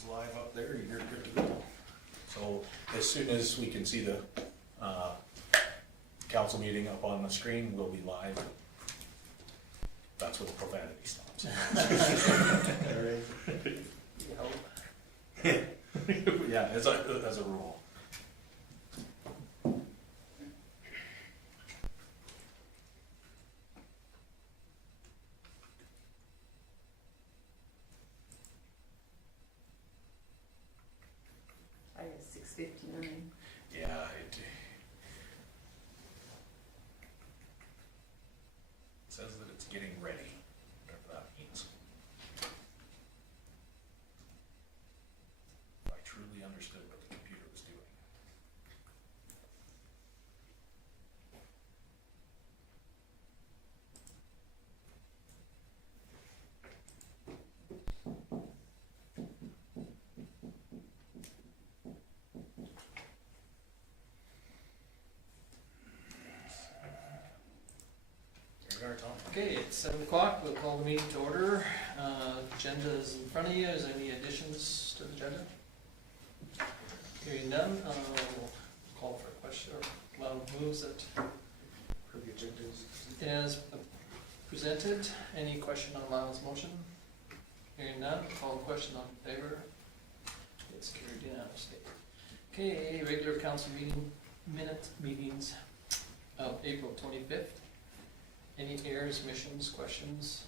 Cam's live up there, you're good to go. So as soon as we can see the council meeting up on the screen, we'll be live. That's where the profanity stops. Yeah, as a rule. I have 6:59. Yeah, it says that it's getting ready, whatever that means. If I truly understood what the computer was doing. Here we are, Tom. Okay, it's 7 o'clock, we'll call the meeting to order. Agenda is in front of you, is there any additions to the agenda? Hearing none, we'll call for a question, or Lyle moves it For the agenda as presented. Any question on Lyle's motion? Hearing none, call the question on favor. It's carried unanimously. Okay, regular council meetings of April 25th. Any errors, omissions, questions?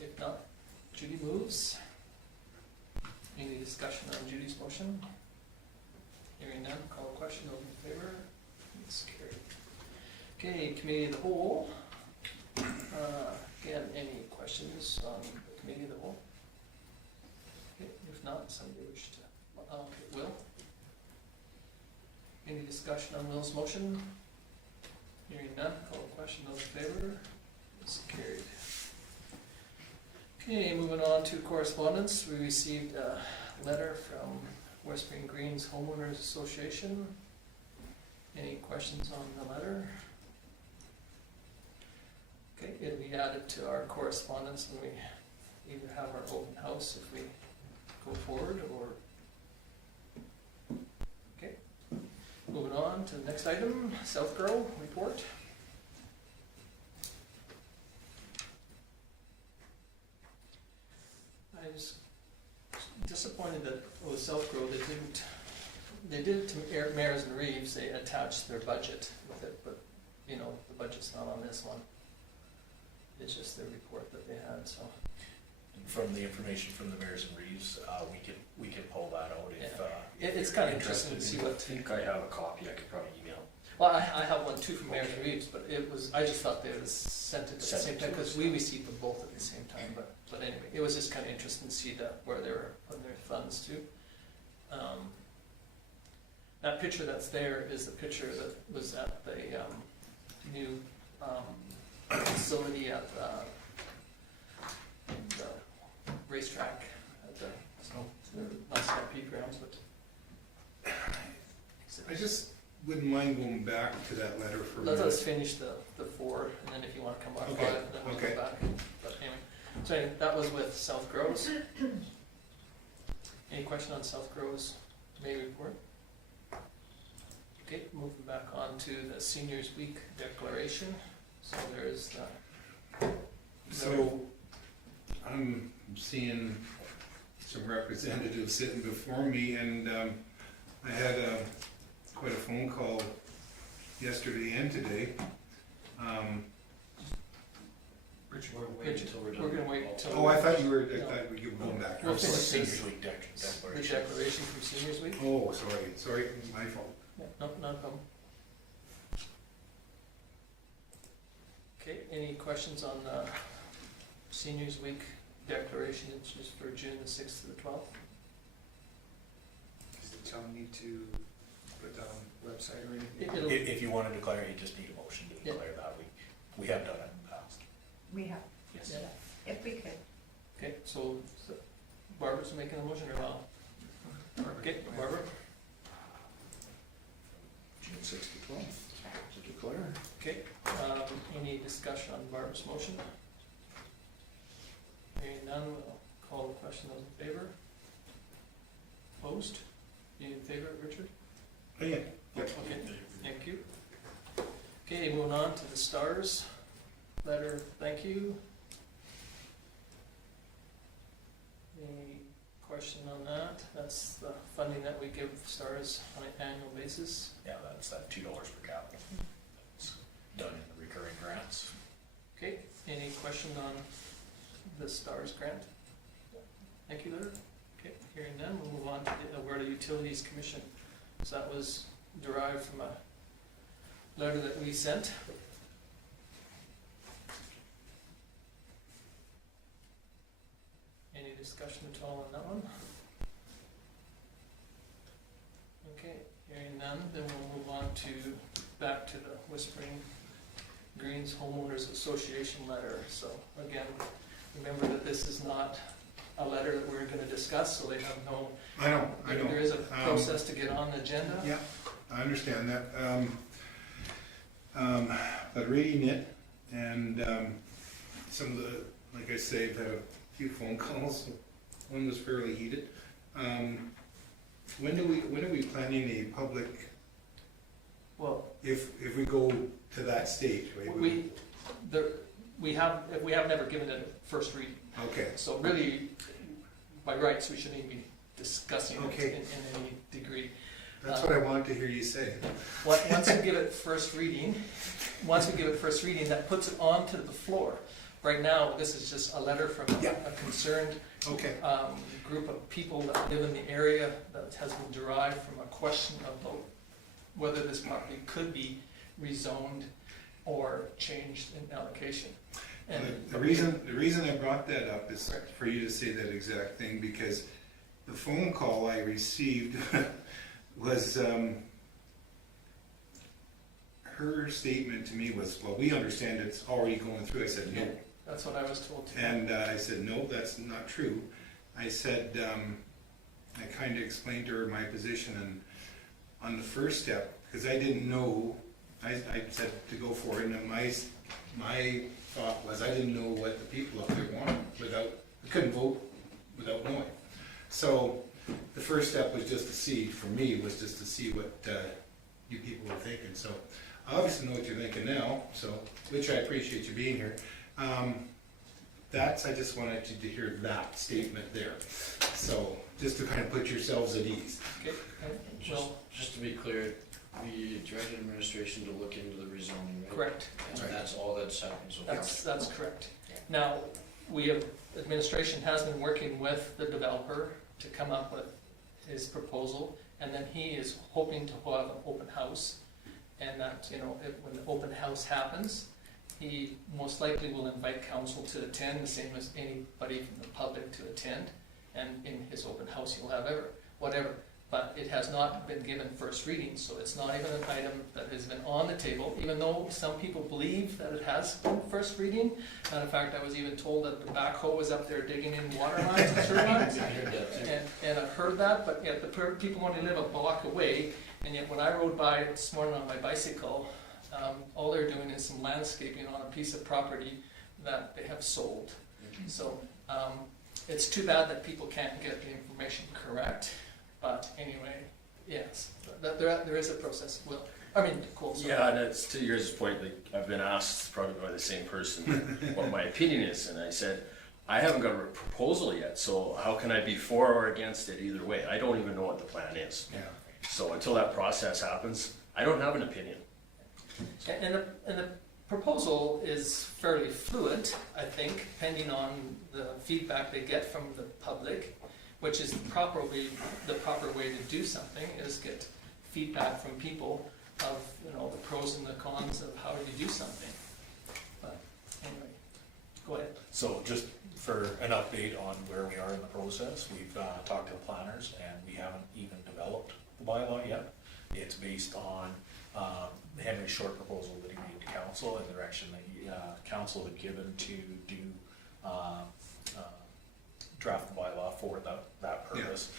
If not, Judy moves. Any discussion on Judy's motion? Hearing none, call the question, those in favor? It's carried. Okay, committee of the whole. Again, any questions on the committee of the whole? Okay, if not, somebody wish to, Will? Any discussion on Will's motion? Hearing none, call the question, those in favor? It's carried. Okay, moving on to correspondence. We received a letter from West Spring Greens Homeowners Association. Any questions on the letter? Okay, it'll be added to our correspondence when we either have our open house if we go forward or. Okay, moving on to the next item, Southgrow report. I was disappointed that with Southgrow they did it to Mares and Reeves, they attached their budget with it, but you know, the budget's not on this one. It's just the report that they had, so. From the information from the Mayors and Reeves, we can pull that out if. It's you're kind of interesting to see I what. think I have a copy, I could probably email. Well, I have one too from Mares and Reeves, but I just thought they was sent it at the same time, because we received them both at the same time, but anyway, it was just kind of interesting to see where they were putting their funds to. That picture that's there is the picture that was at the new facility at the racetrack at the not SLP grounds, but I just wouldn't mind going back to that letter for a let minute. us finish the 4, and then if you want to come back Okay, 5, then we'll okay. go back. But anyway, so anyway, that was with Southgrow's. Any question on Southgrow's May report? Okay, moving back on to the Seniors Week declaration. So there's the. So, I'm seeing some representatives sitting before me, and I had quite a phone call yesterday and today. Rich, we're Rich, waiting until we're done. we're gonna wait until- Oh, I thought you were No. going back. We'll I'm finish sorry. this. Seniors Week The declaration. declaration from Seniors Week? Oh, sorry, my fault. Yeah, no, not a problem. Okay, any questions on the Seniors Week declaration, it's just for June the 6th to the 12th? Does the town need to put it on the website or anything? It'll, If you want to declare, you just need a motion to Yeah. declare that. We have done it in the past. We have, Yes. Yeah. if we could. okay, so Barbara's making a motion or not? Okay, Barbara? June 6th to 12th, to declare. Okay, any discussion on Barbara's motion? Hearing none, we'll call the question, those in favor? Opposed? You in favor, Richard? Oh, yeah. Yep. Okay, thank you. Okay, moving on to the STARS letter, thank you. Any question on that? That's the funding that we give STARS on an annual basis. Yeah, that's that $2 per capital. It's done in the recurring grants. Okay, any question on the STARS grant? Thank you, Larry. Okay, hearing none, we'll move on to the Alberta Utilities Commission. So that was derived from a letter that we sent. Any discussion at all on that one? Okay, hearing none, then we'll move on to, back to the Whispering Greens Homeowners Association letter. So again, remember that this is not a letter that we're gonna discuss, so they have no, I know. there is a process to get on the agenda. Yeah, I understand that. But reading it and some of the, like I say, I've had a few phone calls. One was fairly heated. When are we planning a public, Well, if we go to that stage? Right? we have never given it a first reading. Okay, So really, by rights, we shouldn't even be discussing it Okay. in any degree. that's what I wanted to hear you say. Once we give it first reading, that puts it onto the floor. Right now, this is just a letter from Yeah. a concerned Okay, group of people that live in the area that has been derived from a question about whether this property could be rezoned or changed in allocation. And the reason I brought that up is for you to say that exact thing, because the phone call I received was, her statement to me was, well, we understand it's already going through. I said, no. that's what I was told too. And I said, no, that's not true. I said, I kind of explained to her my position, and on the first step, because I didn't know, I said to go for it, and my thought was I didn't know what the people up there wanted I couldn't vote without knowing. So the first step was just to see, for me, was just to see what you people were thinking. So I obviously know what you're thinking now, so, which I appreciate you being here. I just wanted you to hear that statement there. So, just to kind of put yourselves at ease. Okay, well, Just to be clear, we directed administration to look into the rezoning, right? correct. And that's all that's happened so far. That's correct. Now, administration has been working with the developer to come up with his proposal, and then he is hoping to have an open house. And that, when the open house happens, he most likely will invite council to attend, the same as anybody from the public to attend. And in his open house, he'll have whatever. But it has not been given first reading, so it's not even an item that has been on the table, even though some people believe that it has been first reading. Matter of fact, I was even told that the backhoe was up there digging in water lines and sewer lines. I heard that too. And I've heard that, but yet the people only live a block away, and yet when I rode by this morning on my bicycle, all they're doing is some landscaping on a piece of property that they have sold. So it's too bad that people can't get the information correct. But anyway, yes, there is a process. Cool. Sorry. Yeah, and it's to yours point, like I've been asked probably by the same person what my opinion is, and I said, I haven't got a proposal yet, so how can I be for or against it either way? I don't even know what the plan is. Yeah. So until that process happens, I don't have an opinion. And the proposal is fairly fluid, I think, depending on the feedback they get from the public, which is the proper way to do something, is get feedback from people of the pros and the cons of how you do something. But anyway, go ahead. So just for an update on where we are in the process, we've talked to the planners and we haven't even developed the bylaw yet. It's based on Henry's short proposal that he made to council and the direction that council had given to do draft the bylaw for that purpose.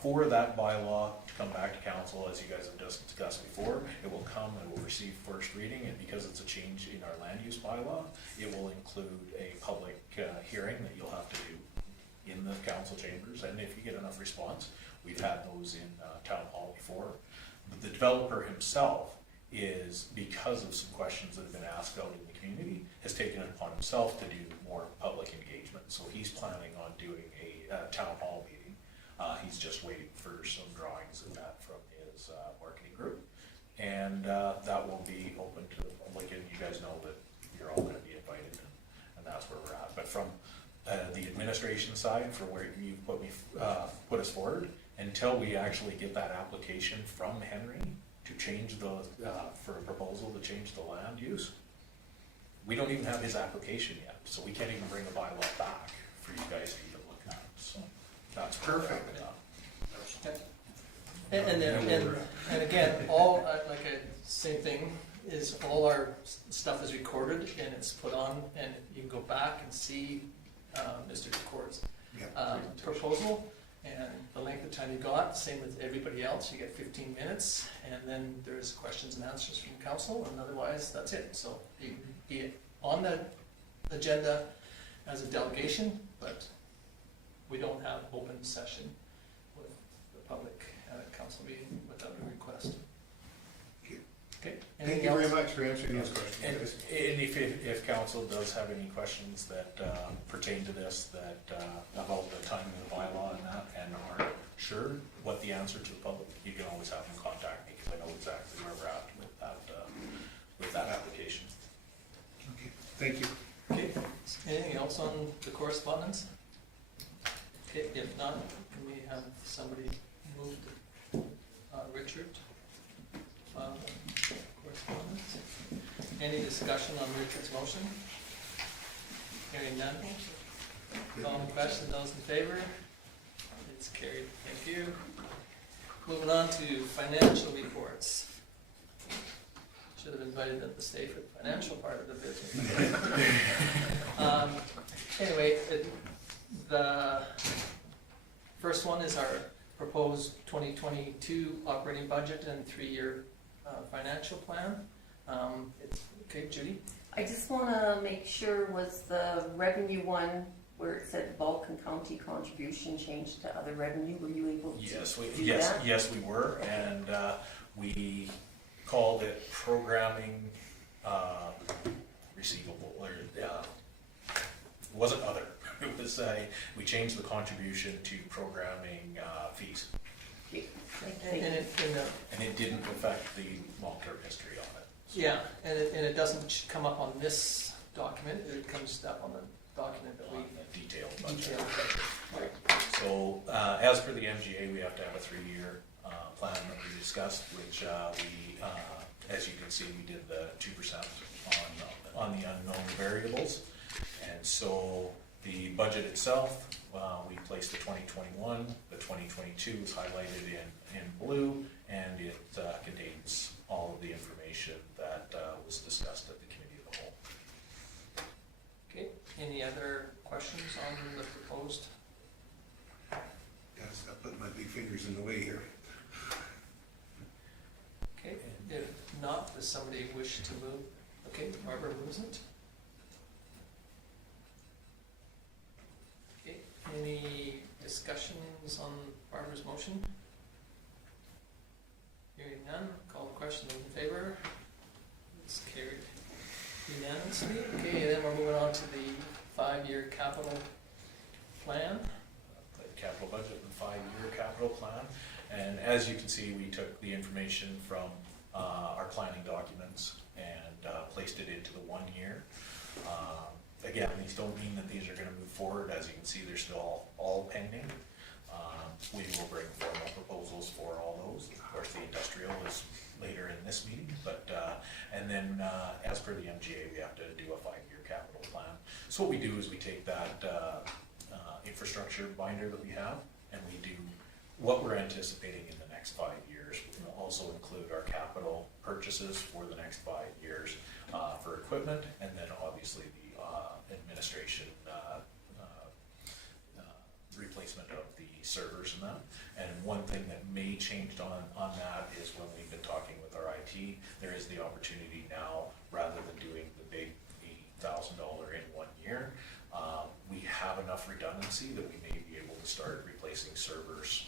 For that bylaw to come back to council, as you guys have just discussed before, it will come and will receive first reading, and because it's a change in our land use bylaw, it will include a public hearing that you'll have to do in the council chambers, and if you get enough response, we've had those in town hall before. But the developer himself is, because of some questions that have been asked out in the community, has taken it upon himself to do more public engagement. So he's planning on doing a town hall meeting. He's just waiting for some drawings of that from his marketing group. And that will be open to the public, and you guys know that you're all gonna be invited, and that's where we're at. But from the administration side, for where you put us forward, until we actually get that application from Henry to change for a proposal to change the land use, we don't even have his application yet, so we can't even bring a bylaw back for you guys to even look at, so that's Perfect. Okay. And again, same thing, is all our stuff is recorded and it's put on, and you can go back and see Mr. Decord's proposal and the length of time you got. Same with everybody else, you get 15 minutes, and then there's questions and answers from council, and otherwise that's it. So you can be on the agenda as a delegation, but we don't have open session with the public at a council meeting without a request. Okay. Thank you very much for answering those questions, And guys. if council does have any questions that pertain to this, that about the timing of the bylaw and that, and aren't sure what the answer to the public, you can always have them contact me, because I know exactly where we're at with that application. Okay, thank you. Okay, anything else on the correspondence? Okay, if not, can we have somebody move Richard? Correspondence. Any discussion on Richard's motion? Hearing none. Calling the question, those in favor? It's carried, thank you. Moving on to financial reports. Should have invited them to stay for the financial part of the business. Anyway, the first one is our proposed 2022 operating budget and 3-year financial plan. Okay, Judy? I just wanna make sure, was the revenue one where it said Vulcan County contribution changed to other revenue, were you able to do that? Yes, we were, and we called it programming receivable, or it wasn't other. It was we changed the contribution to programming fees, and it didn't affect the long-term history on it. Yeah, and it doesn't come up on this document, it comes up on the document that we On the detailed budget. detailed. Right. So, as per the MGA, we have to have a 3-year plan that we discussed, which we, as you can see, we did the 2% on the unknown variables. And so the budget itself, we placed the 2021, the 2022 is highlighted in blue, and it contains all of the information that was discussed at the committee of the whole. Okay, any other questions on the proposed? Gotta stop putting my big fingers in the way here. Okay, if not, does somebody wish to move? Okay, Barbara moves it. Okay, any discussions on Barbara's motion? Hearing none, call the question, those in favor? It's carried unanimously. Okay, then we're moving on to the 5-year capital plan. The capital budget and 5-year capital plan. And as you can see, we took the information from our planning documents and placed it into the 1 year. Again, these don't mean that these are going to move forward. As you can see, they're still all pending. We will bring formal proposals for all those. Of course, the industrial is later in this meeting, but and then as per the MGA, we have to do a 5-year capital plan. So what we do is we take that infrastructure binder that we have, and we do what we're anticipating in the next 5 years. We'll also include our capital purchases for the next 5 years for equipment, and then obviously the administration replacement of the servers and that. And one thing that may change on that is when we've been talking with our IT, there is the opportunity now, rather than doing the big $80,000 in 1 year, we have have enough redundancy that we may be able to start replacing servers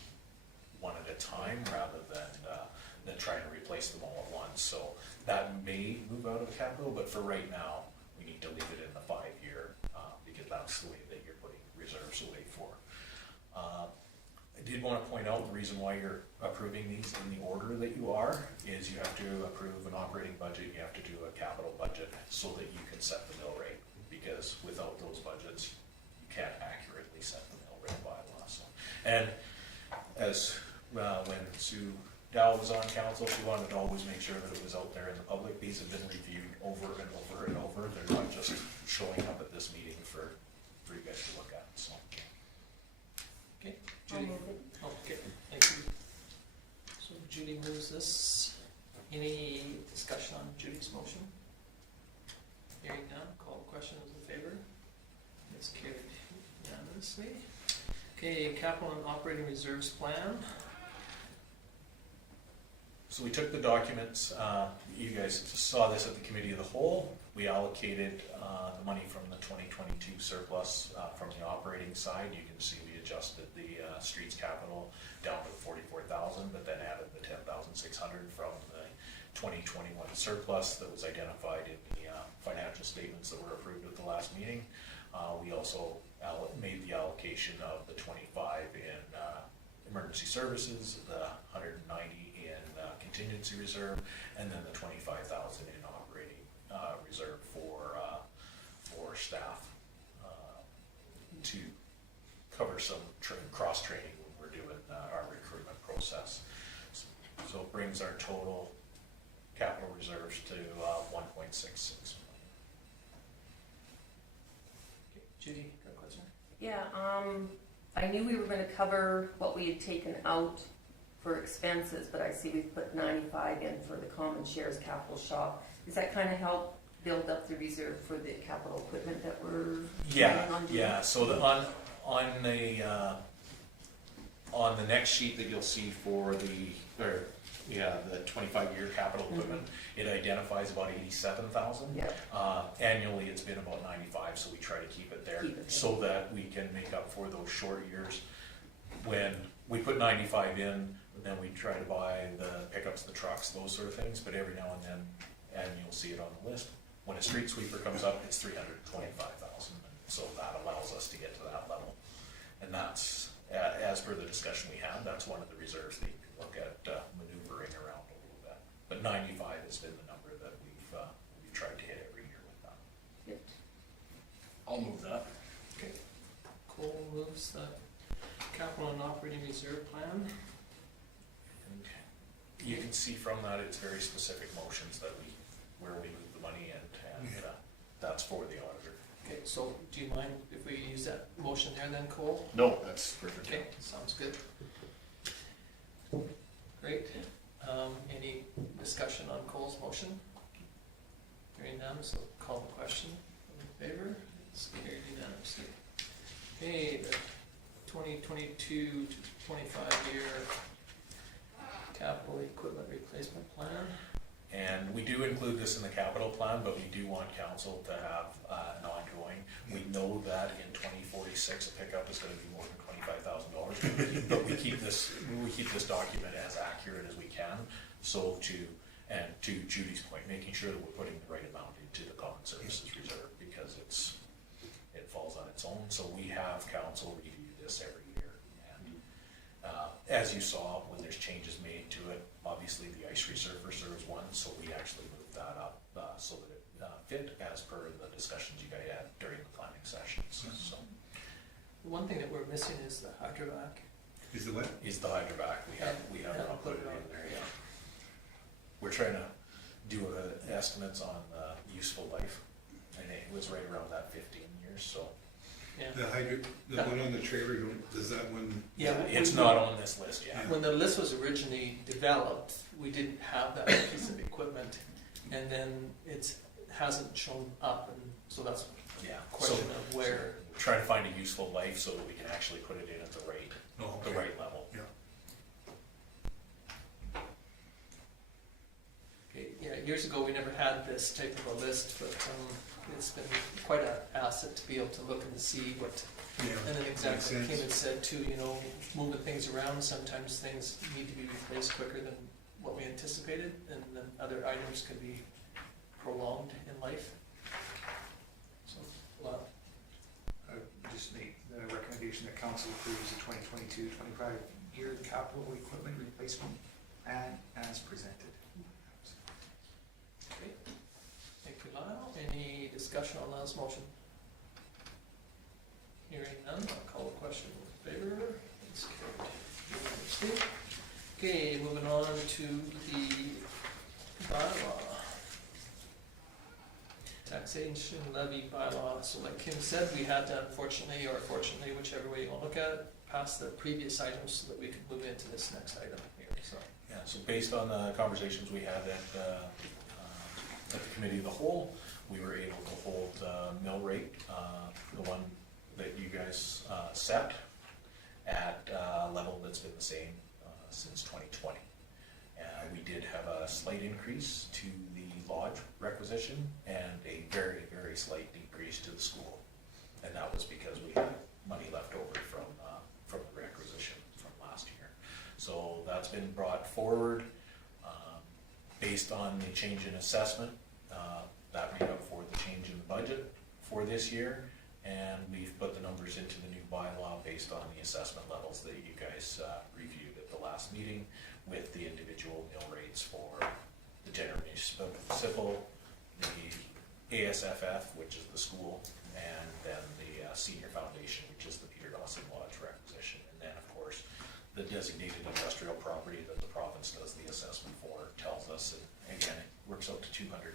one at a time rather than trying to replace them all at once. So that may move out of the capital, but for right now, we need to leave it in the 5-year because that's the way that you're putting reserves away for. I did want to point out the reason why you're approving these in the order that you are is you have to approve an operating budget, you have to do a capital budget so that you can set the mill rate, because without those budgets, you can't accurately set the mill rate bylaw. So, and as when Sue Dow was on council, she wanted to always make sure that it was out there in the public. These have been reviewed over and over and over. They're not just showing up at this meeting for you guys to look at. So. Okay, I'll Judy. move it. Okay, thank you. So Judy moves this. Any discussion on Judy's motion? Hearing none, call the question, those in favor? It's carried unanimously. Okay, capital and operating reserves plan. So we took the documents, you guys saw this at the committee of the whole. We allocated the money from the 2022 surplus from the operating side. You can see we adjusted the streets capital down to 44,000, but then added the 10,600 from the 2021 surplus that was identified in the financial statements that were approved at the last meeting. We also made the allocation of the 25 in emergency services, the 190 in contingency reserve, and then the 25,000 in operating reserve for staff to cover some cross training when we're doing our recruitment process. So it brings our total capital reserves to 1.66. Okay, Judy, got a question? Yeah, I knew we were gonna cover what we had taken out for expenses, but I see we've put 95 in for the common shares capital shop. Does that kind of help build up the reserve for the capital equipment that we're planning on doing? Yeah. So on the next sheet that you'll see for the 25-year capital equipment, it identifies about 87,000. Yeah. Annually, it's been about 95, so we try to keep it there so that we can make up for those short years. When we put 95 in, then we try to buy the pickups, the trucks, those sort of things. But every now and then, and you'll see it on the list, when a street sweeper comes up, it's 325,000. So that allows us to get to that level. And that's, as per the discussion we had, that's one of the reserves that you can look at maneuvering around a little bit. But 95 has been the number that we've tried to hit every year with that. Good. I'll move that. Okay. Cole moves the capital and operating reserve plan. And you can see from that, it's very specific motions that where we move the money in, and that's for the auditor. Okay, so do you mind if we use that motion there then, Cole? No, that's perfect. Okay, sounds good. Great. Any discussion on Cole's motion? Hearing none, so call the question. In favor? It's carried unanimously. Okay, the 2022 to 25-year capital equipment replacement plan. And we do include this in the capital plan, but we do want council to have an ongoing. We know that in 2046, a pickup is going to be more than $25,000, but we keep this document as accurate as we can. So to Judy's point, making sure that we're putting the right amount into the common services reserve, because it falls on its own. So we have council review this every year. And as you saw, when there's changes made to it, obviously the ice resurfacer is one, so we actually moved that up so that it fit as per the discussions you guys had during the planning sessions. So The one thing that we're missing is the hydrovac. Is the what? is the hydrovac, we have not put it in there yet. We're trying to do estimates on useful life, and it was right around that 15 years, so. Yeah. The hydrant, the one on the trailer, does that one? Yeah, It's not on this list yet. When the list was originally developed, we didn't have that piece of equipment, and then it hasn't shown up, and so that's Yeah. a question of where. Try to find a useful life so that we can actually put it in at the right level. Yeah. Okay, yeah, years ago, we never had this type of a list, but it's been quite an asset to be able to look and see what Yeah, And then makes exactly what sense. Kim had said too, you know, moving things around, sometimes things need to be replaced quicker than what we anticipated, and then other items can be prolonged in life. So, well, Just make the recommendation that council approves the 2022-25 year capital equipment replacement plan as presented. okay. Thank you, Lyle. Any discussion on Lyle's motion? Hearing none, I'll call the question in favor. It's carried unanimously. Okay, moving on to the bylaw. Taxation levy bylaw. So like Kim said, we had to unfortunately, or fortunately, whichever way you want to look at it, pass the previous items so that we can move into this next item here, so. Yeah, so based on the conversations we had at the committee of the whole, we were able to hold mill rate, the one that you guys set, at a level that's been the same since 2020. We did have a slight increase to the lodge requisition and a very, very slight decrease to the school. And that was because we had money left over from the requisition from last year. So that's been brought forward based on the change in assessment. That made up for the change in the budget for this year. And we've put the numbers into the new bylaw based on the assessment levels that you guys reviewed at the last meeting, with the individual mill rates for the general municipal, the ASFF, which is the school, and then the senior foundation, which is the Peter Dawson Lodge requisition. And then, of course, the designated industrial property that the province does the assessment for tells us, and again, it works out to $245.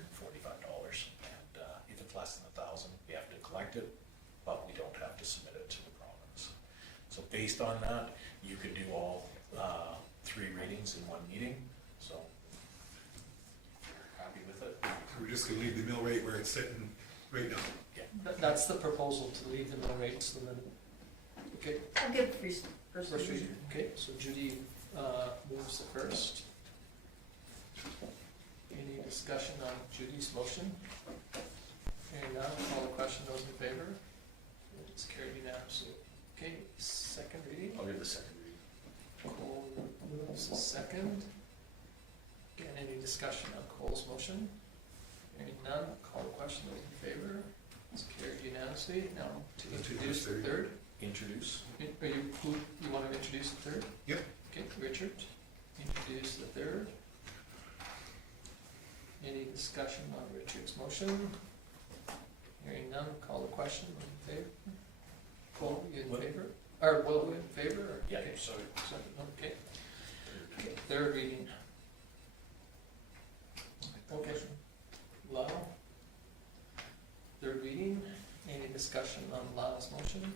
And if it's less than 1,000, we have to collect it, but we don't have to submit it to the province. So based on that, you could do all 3 readings in one meeting, so if you're happy with it. So we're just gonna leave the mill rate where it's sitting right now. That's the proposal, to leave the mill rates, and then, okay, I'll give first first reading. reading. Okay, so Judy moves the first. Any discussion on Judy's motion? Hearing none, call the question, those in favor? It's carried unanimously. Okay, second reading. I'll give the second reading. Cole moves the second. Again, any discussion on Cole's motion? Hearing none, call the question, those in favor? It's carried unanimously. Now to introduce the third. Introduce. Are you, who, you want to introduce the third? Yep. Okay, Richard, introduce the third. Any discussion on Richard's motion? Hearing none, call the question, those in favor? Cole, you in Will. favor? Or Will, you in favor? Or- Yeah. okay, sorry, okay. Okay, third reading. Okay, Lyle. Third reading, any discussion on Lyle's motion?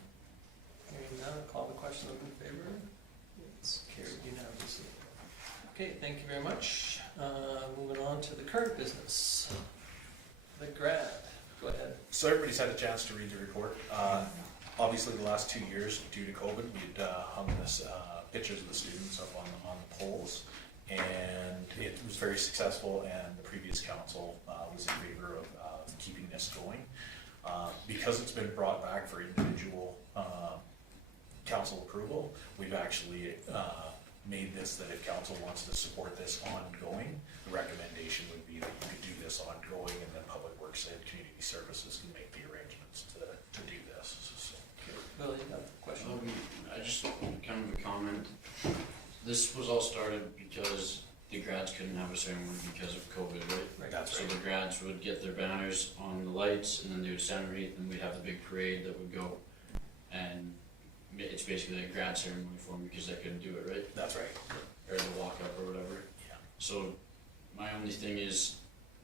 Hearing none, call the question, those in favor? It's carried unanimously. Okay, thank you very much. Moving on to the current business. The grad, go ahead. So everybody's had a chance to read the report. Obviously, the last 2 years, due to COVID, we'd hung this pictures of the students up on the poles, and it was very successful, and the previous council was in favor of keeping this going. Because it's been brought back for individual council approval, we've actually made this that if council wants to support this ongoing, the recommendation would be that you could do this ongoing, and then Public Works and Community Services can make the arrangements to do this. So, Bill, you got a question? I just, kind of a comment. This was all started because the grads couldn't have a ceremony because of COVID, right? Right. that's So right. the grads would get their banners on the lights, and then they would celebrate, and we'd have the big parade that would go. And it's basically a grad ceremony for them because they couldn't do it, right? That's right. Or the walk up or whatever. Yeah. So my only thing is,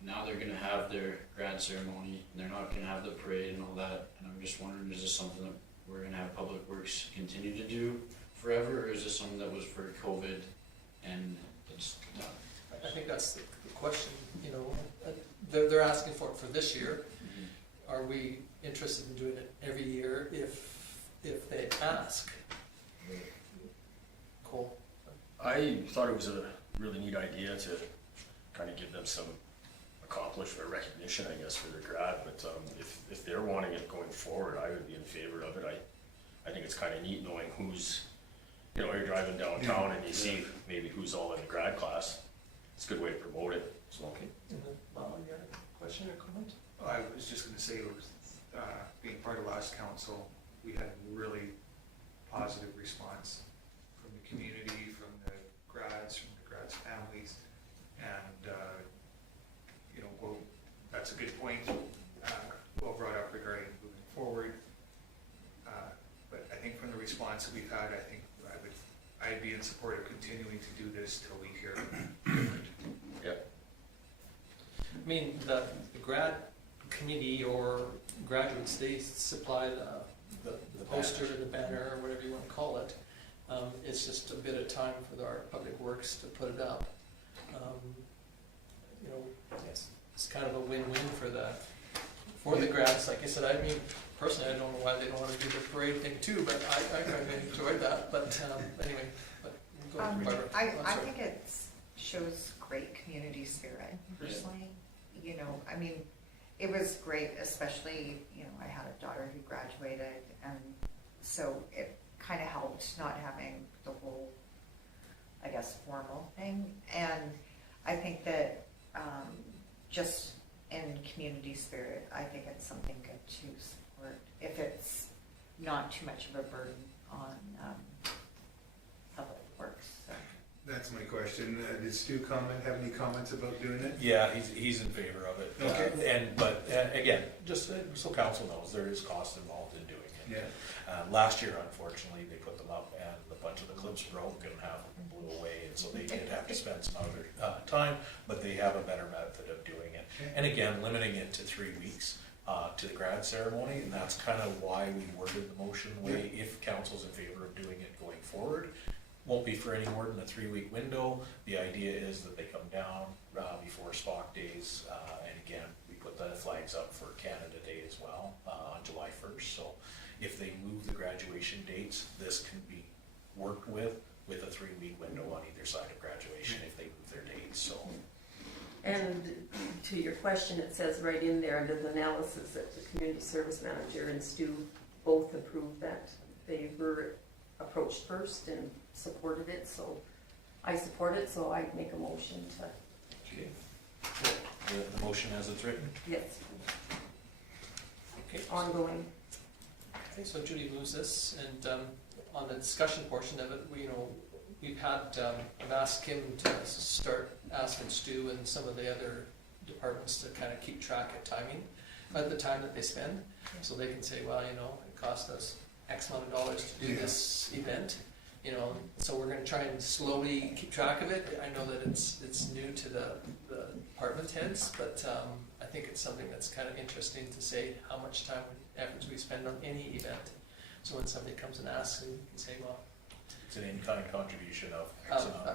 now they're gonna have their grad ceremony, and they're not gonna have the parade and all that, and I'm just wondering, is this something that we're gonna have Public Works continue to do forever, or is this something that was for COVID and it's done? I think that's the question, you know, they're asking for it for this year. Are we interested in doing it every year if they ask? Cole? I thought it was a really neat idea to kind of give them some accomplishment, recognition, I guess, for their grad, but if they're wanting it going forward, I would be in favor of it. I think it's kinda neat knowing who's, you're driving downtown and you see maybe who's all in the grad class. It's a good way to promote it, so. Okay, and then, Lyle, you had a question or comment? I was just gonna say, it was, being part of last council, we had really positive response from the community, from the grads families, and, well, that's a good point, well brought up regarding moving forward. But I think from the response that we've had, I think I'd be in support of continuing to do this till we hear different. Yep. I mean, the grad committee or graduates, they supply the poster, the banner, or whatever you want to call it. It's just a bit of time for our public works to put it up. It's kind of a win-win for the grads. Like I said, I mean, personally, I don't know why they don't want to do the parade thing too, but I kind of enjoyed that. But anyway, go ahead, Barbara. I think it shows great community spirit, personally. I mean, it was great, especially, I had a daughter who graduated, and so it kind of helped not having the whole, I guess, formal thing. And I think that just in community spirit, I think it's something good to support if it's not too much of a burden on public works. So. That's my question. Did Stu have any comments about doing it? Yeah, he's in favor of it. Okay. But again, just so council knows, there is cost involved in doing it. Yeah. Last year, unfortunately, they put them up and a bunch of the clips broke and half of them blew away, and so they did have to spend some other time, but they have a better method of doing it. And again, limiting it to 3 weeks to the grad ceremony, and that's kind of why we worded the motion the way, if council's in favor of doing it going forward. Won't be for any more than a 3-week window. The idea is that they come down before Spock Days, and again, we put the flags up for Canada Day as well on July 1st. So if they move the graduation dates, this can be worked with a 3-week window on either side of graduation if they move their dates. So. And to your question, it says right in there under the analysis that the community service manager and Stu both approved that they were approached first and supported it, so I support it, so I make a motion to, Okay. The motion as it's written? yes, Okay. ongoing. Okay, so Judy moves this, and on the discussion portion of it, we've had, I've asked him to start asking Stu and some of the other departments to kind of keep track of the time that they spend, so they can say, well, it cost us X amount of dollars to do this event, so we're going to try and slowly keep track of it. I know that it's new to the department heads, but I think it's something that's kind of interesting to say how much time and effort we spend on any event. So when somebody comes and asks, and you can say, well, It's an in-kind contribution of X amount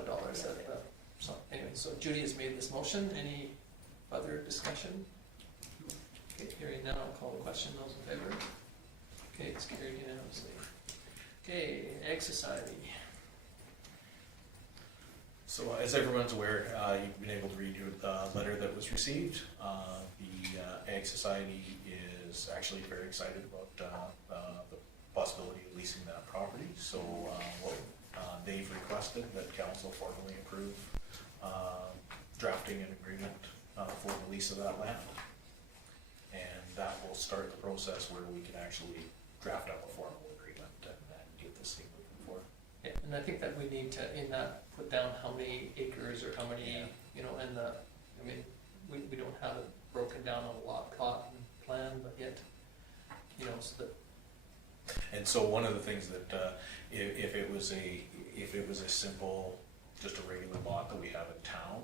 of dollars. So anyway, so Judy has made this motion. Any further discussion? Okay, hearing none, I'll call the question. Those in favor? Okay, it's carried unanimously. Okay, Ag Society. So as everyone's aware, you've been able to read the letter that was received. The Ag Society is actually very excited about the possibility of leasing that property. So they've requested that council formally approve drafting an agreement for the lease of that land. And that will start the process where we can actually draft up a formal agreement and get this thing moving forward. Yeah, and I think that we need to, in that, put down how many acres or how many, we don't have it broken down on a lot plot and plan, but yet, so that. And so one of the things that, if it was a simple, just a regular lot that we have in town,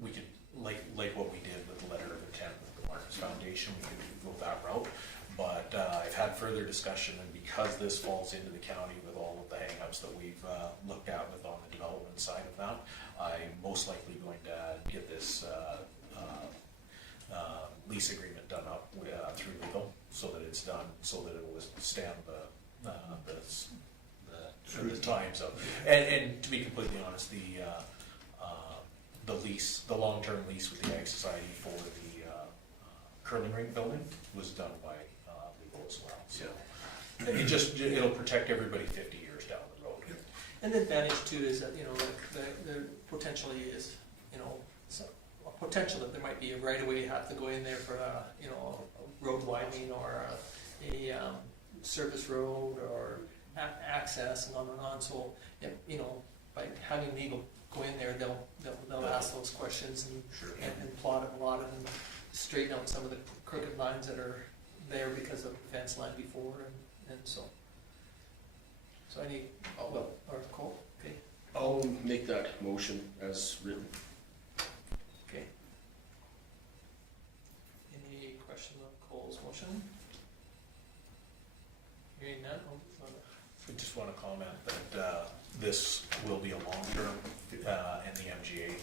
we could, like what we did with the letter of intent with the Marquis Foundation, we could go that route. But I've had further discussion, and because this falls into the county with all of the hang-ups that we've looked at with on the development side of that, I'm most likely going to get this lease agreement done up through legal, so that it's done, so that it will stand the times of. And to be completely honest, the lease, the long-term lease with the Ag Society for the curling rink building was done by legal as well, so. It'll protect everybody 50 years down the road. And the advantage too is that, there potentially is, a potential that there might be a right of way you have to go in there for a road widening or a service road or access and on. So, by having legal go in there, they'll ask those questions and plot a lot of them, straighten out some of the crooked lines that are there because of the fence line before and so. So I need, or Cole, okay, I'll make that motion as written. okay. Any question on Cole's motion? Hearing none, I just want to comment that this will be a long-term, and the MGA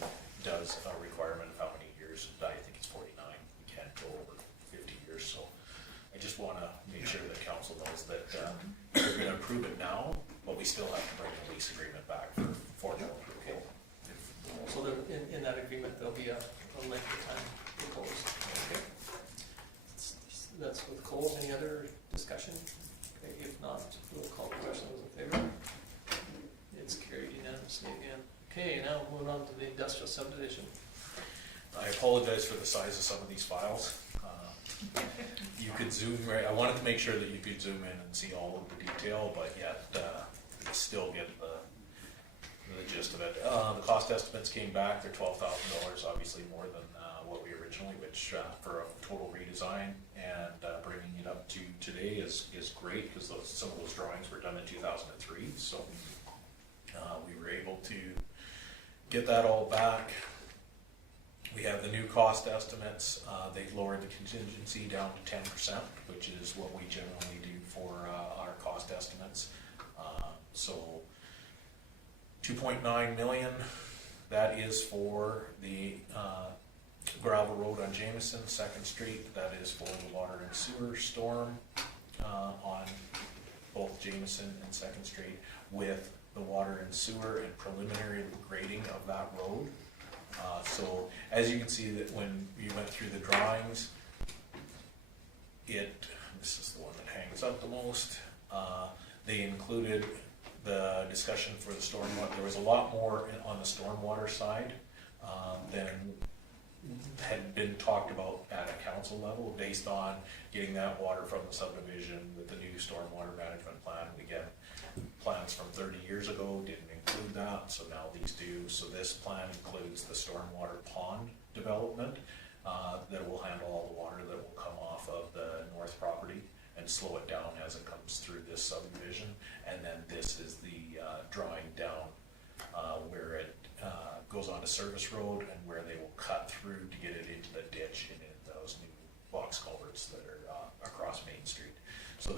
does a requirement of how many years. I think it's 49. We can't go over 50 years, so I just want to make sure that council knows that we're going to approve it now, but we still have to bring the lease agreement back for formal approval. so there, in that agreement, there'll be a length of time proposed, okay? That's with Cole, any other discussion? Okay, if not, we'll call the question, those in favor? It's carried unanimously again. Okay, now moving on to the industrial subdivision. I apologize for the size of some of these files. You could zoom, right, I wanted to make sure that you could zoom in and see all of the detail, but yet still get the gist of it. The cost estimates came back, they're $12,000, obviously more than what we originally, which for a total redesign and bringing it up to today is great, because some of those drawings were done in 2003, so we were able to get that all back. We have the new cost estimates. They've lowered the contingency down to 10%, which is what we generally do for our cost estimates. So 2.9 million, that is for the gravel road on Jameson, 2nd Street. That is for the water and sewer storm on both Jameson and 2nd Street, with the water and sewer and preliminary grading of that road. So as you can see, that when you went through the drawings, this is the one that hangs up the most. They included the discussion for the stormwater. There was a lot more on the stormwater side than had been talked about at a council level, based on getting that water from the subdivision with the new stormwater management plan. Again, plans from 30 years ago didn't include that, so now these do. So this plan includes the stormwater pond development that will handle all the water that will come off of the north property and slow it down as it comes through this subdivision. And then this is the drawing down where it goes onto Service Road, and where they will cut through to get it into the ditch and in those new box culverts that are across Main Street. So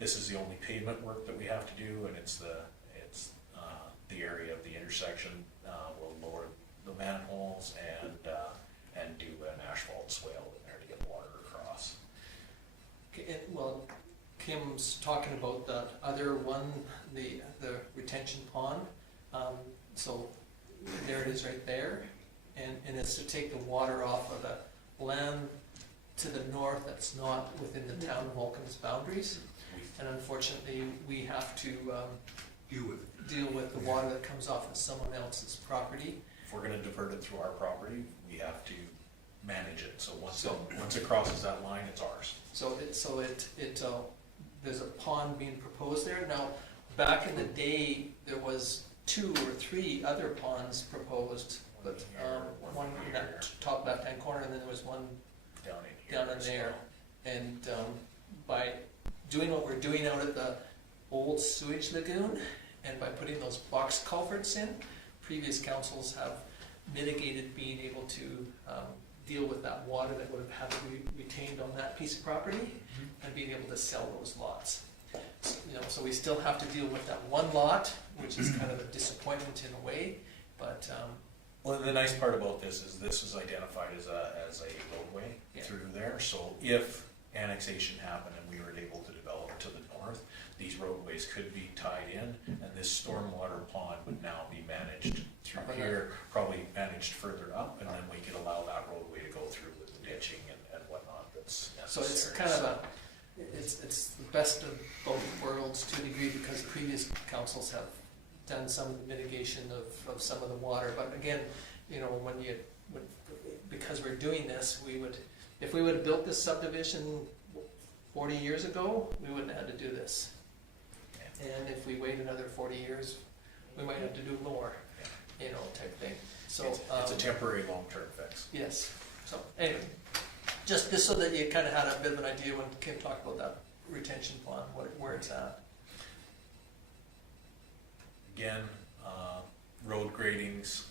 this is the only pavement work that we have to do, and it's the area of the intersection. We'll lower the manholes and do an asphalt swale in there to get water across. Okay, and, well, Kim's talking about the other one, the retention pond. So there it is right there, and it's to take the water off of the land to the north that's not within the town of Vulcan's boundaries. And unfortunately, we have to deal with the water that comes off of someone else's property. If we're going to divert it through our property, we have to manage it. So once it crosses that line, it's ours. So there's a pond being proposed there. Now, back in the day, there was 2 or 3 other ponds proposed, but one in that top left-hand corner, and then there was one down in there. And by doing what we're doing out at the old sewage lagoon, and by putting those box culverts in, previous councils have mitigated being able to deal with that water that would have had to be retained on that piece of property, and being able to sell those lots. So we still have to deal with that one lot, which is kind of a disappointment in a way, but well, the nice part about this is identified as a roadway through there. So if annexation happened and we were able to develop to the north, these roadways could be tied in, and this stormwater pond would now be managed through here, probably managed further up, and then we could allow that roadway to go through with the ditching and whatnot that's necessary. so it's kind of it's the best of both worlds to a degree, because previous councils have done some of the mitigation of some of the water, but again, you know, because we're doing this, if we would have built this subdivision 40 years ago, we wouldn't have had to do this. And if we wait another 40 years, we might have to do more, you know, type thing. So It's a temporary, long-term fix. yes. So anyway, just so that you kind of had a bit of an idea when Kim talked about that retention pond, where it's at. Again, road gradings,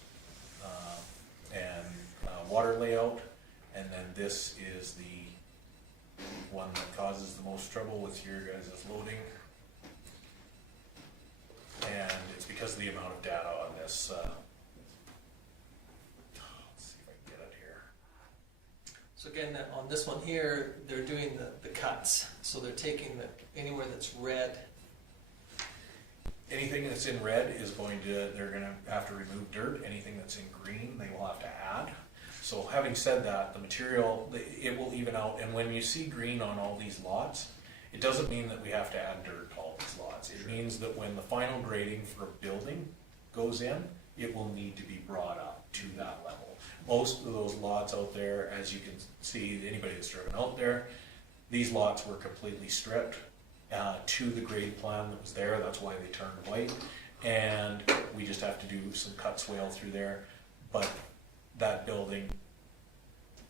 and water layout, and then this is the one that causes the most trouble with your guys' loading. And it's because of the amount of data on this, let's see if I can get it here. So again, on this one here, they're doing the cuts. So they're taking anywhere that's red. Anything that's in red is they're gonna have to remove dirt. Anything that's in green, they will have to add. So having said that, the material, it will even out, and when you see green on all these lots, it doesn't mean that we have to add dirt to all these lots. It means that when the final grading for a building goes in, it will need to be brought up to that level. Most of those lots out there, as you can see, anybody that's driven out there, these lots were completely stripped to the grade plan that was there. That's why they turned white. And we just have to do some cut swale through there. But that building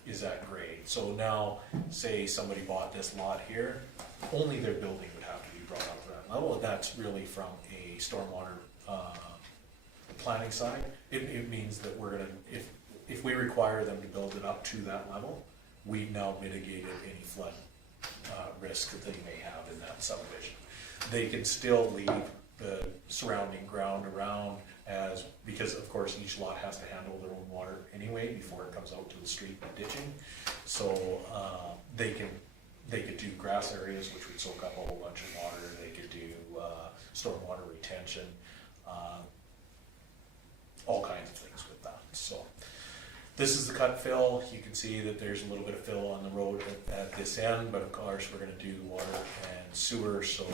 is at grade. So now, say somebody bought this lot here, only their building would have to be brought up to that level. And that's really from a stormwater planning side. It means that we're gonna, if we require them to build it up to that level, we've now mitigated any flood risk that they may have in that subdivision. They can still leave the surrounding ground around because of course each lot has to handle their own water anyway before it comes out to the street and ditching. So they could do grass areas which would soak up a whole bunch of water. They could do stormwater retention, all kinds of things with that. So this is the cut fill. You can see that there's a little bit of fill on the road at this end, but of course we're going to do water and sewer, so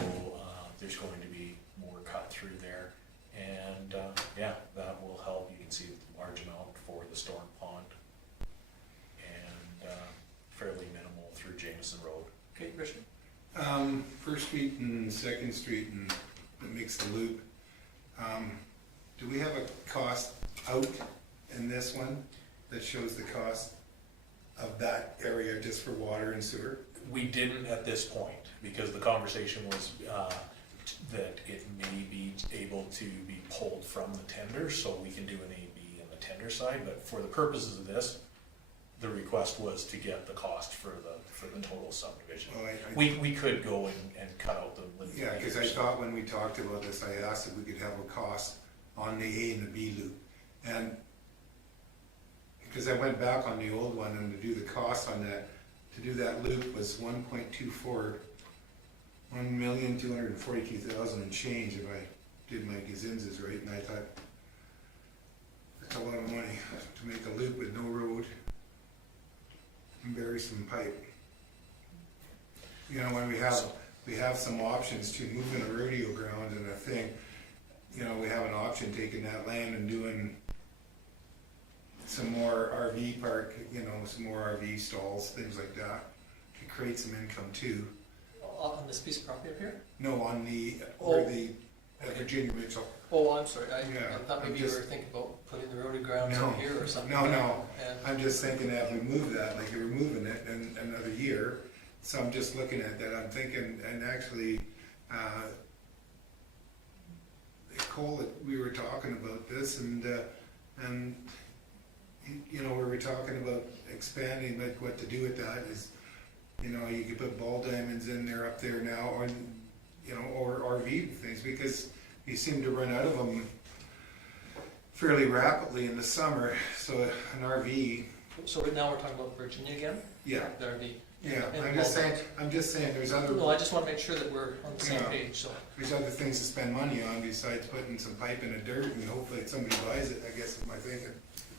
there's going to be more cut through there. And yeah, that will help. You can see the large amount for the storm pond, and fairly minimal through Jameson Road. Okay, Richard? First Street and Second Street, and that makes the loop. Do we have a cost out in this one that shows the cost of that area just for water and sewer? We didn't at this point, because the conversation was that it may be able to be pulled from the tender, so we can do an A/B in the tender side, but for the purposes of this, the request was to get the cost for the total subdivision. Well, We could go and cut out the. yeah, because I thought when we talked about this, I asked if we could have a cost on the A and the B loop. And because I went back on the old one, and to do the cost on that, to do that loop was 1.24, 1,242,000 and change if I did my gazinzas right, and I thought, that's a lot of money to make a loop with no road and bury some pipe. You know, when we have some options to move in a rodeo ground and a thing, you know, we have an option taking that land and doing some more RV park, you know, some more RV stalls, things like that, to create some income too. On this piece of property up here? No, on the, Oh. where the Virginia Mitchell. Oh, I'm sorry, I Yeah, thought maybe I'm you just- were thinking about putting the road grounds No. up here or something. No. And I'm just thinking that if we move that, like you're moving it in another year, so I'm just looking at that, I'm thinking, and actually, Cole, we were talking about this, and you know, we were talking about expanding, like what to do with that is, you know, you could put ball diamonds in there up there now, or, you know, or RV things, because you seem to run out of them fairly rapidly in the summer, so an RV, so right now we're talking about Virginia again? yeah, The RV. yeah, And I'm just saying, there's No, other, I just want to make sure that we're on the same Yeah. page, so. there's other things to spend money on besides putting some pipe in the dirt, and hopefully somebody buys it, I guess is my thinking.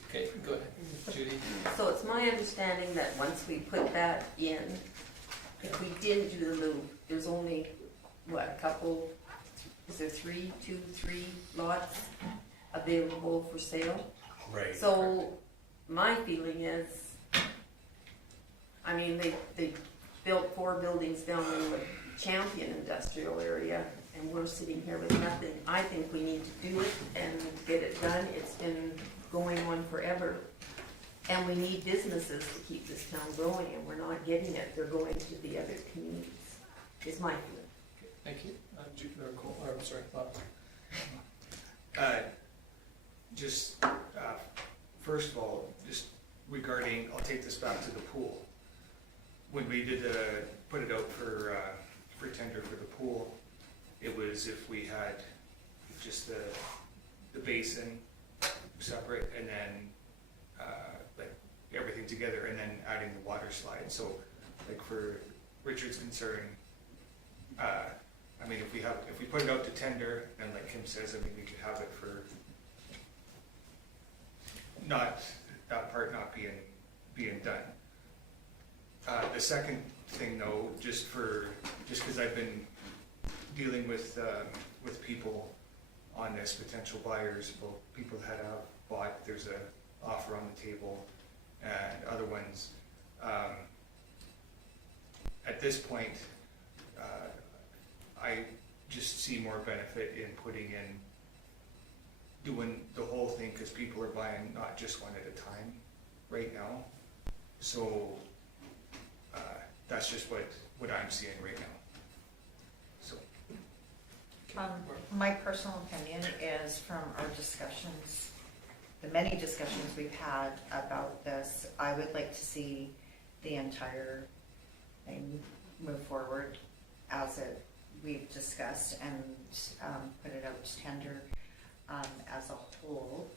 Okay, go ahead, Judy. So it's my understanding that once we put that in, if we didn't do the loop, there's only, what, a couple, is there three lots available for sale? Right. So, my feeling is, I mean, they built 4 buildings down in the Champion industrial area, and we're sitting here with nothing. I think we need to do it and get it done. It's been going on forever. And we need businesses to keep this town growing, and we're not getting it. They're going to the other communities, is my feeling. Thank you. Cole, or, sorry, thoughts? Just, first of all, just regarding, I'll take this back to the pool. When we did put it out for tender for the pool, it was if we had just the basin separate and then like everything together and then adding the water slide. So like for Richard's concern, I mean, if we put it out to tender, and like Kim says, I mean, we could have it for that part not being done. The second thing though, just because I've been dealing with people on this, potential buyers, well, people that have bought, there's an offer on the table, and other ones. At this point, I just see more benefit in doing the whole thing, because people are buying not just one at a time right now. So that's just what I'm seeing right now. So. My personal opinion is from our discussions, the many discussions we've had about this, I would like to see the entire thing move forward as we've discussed, and put it out to tender as a whole.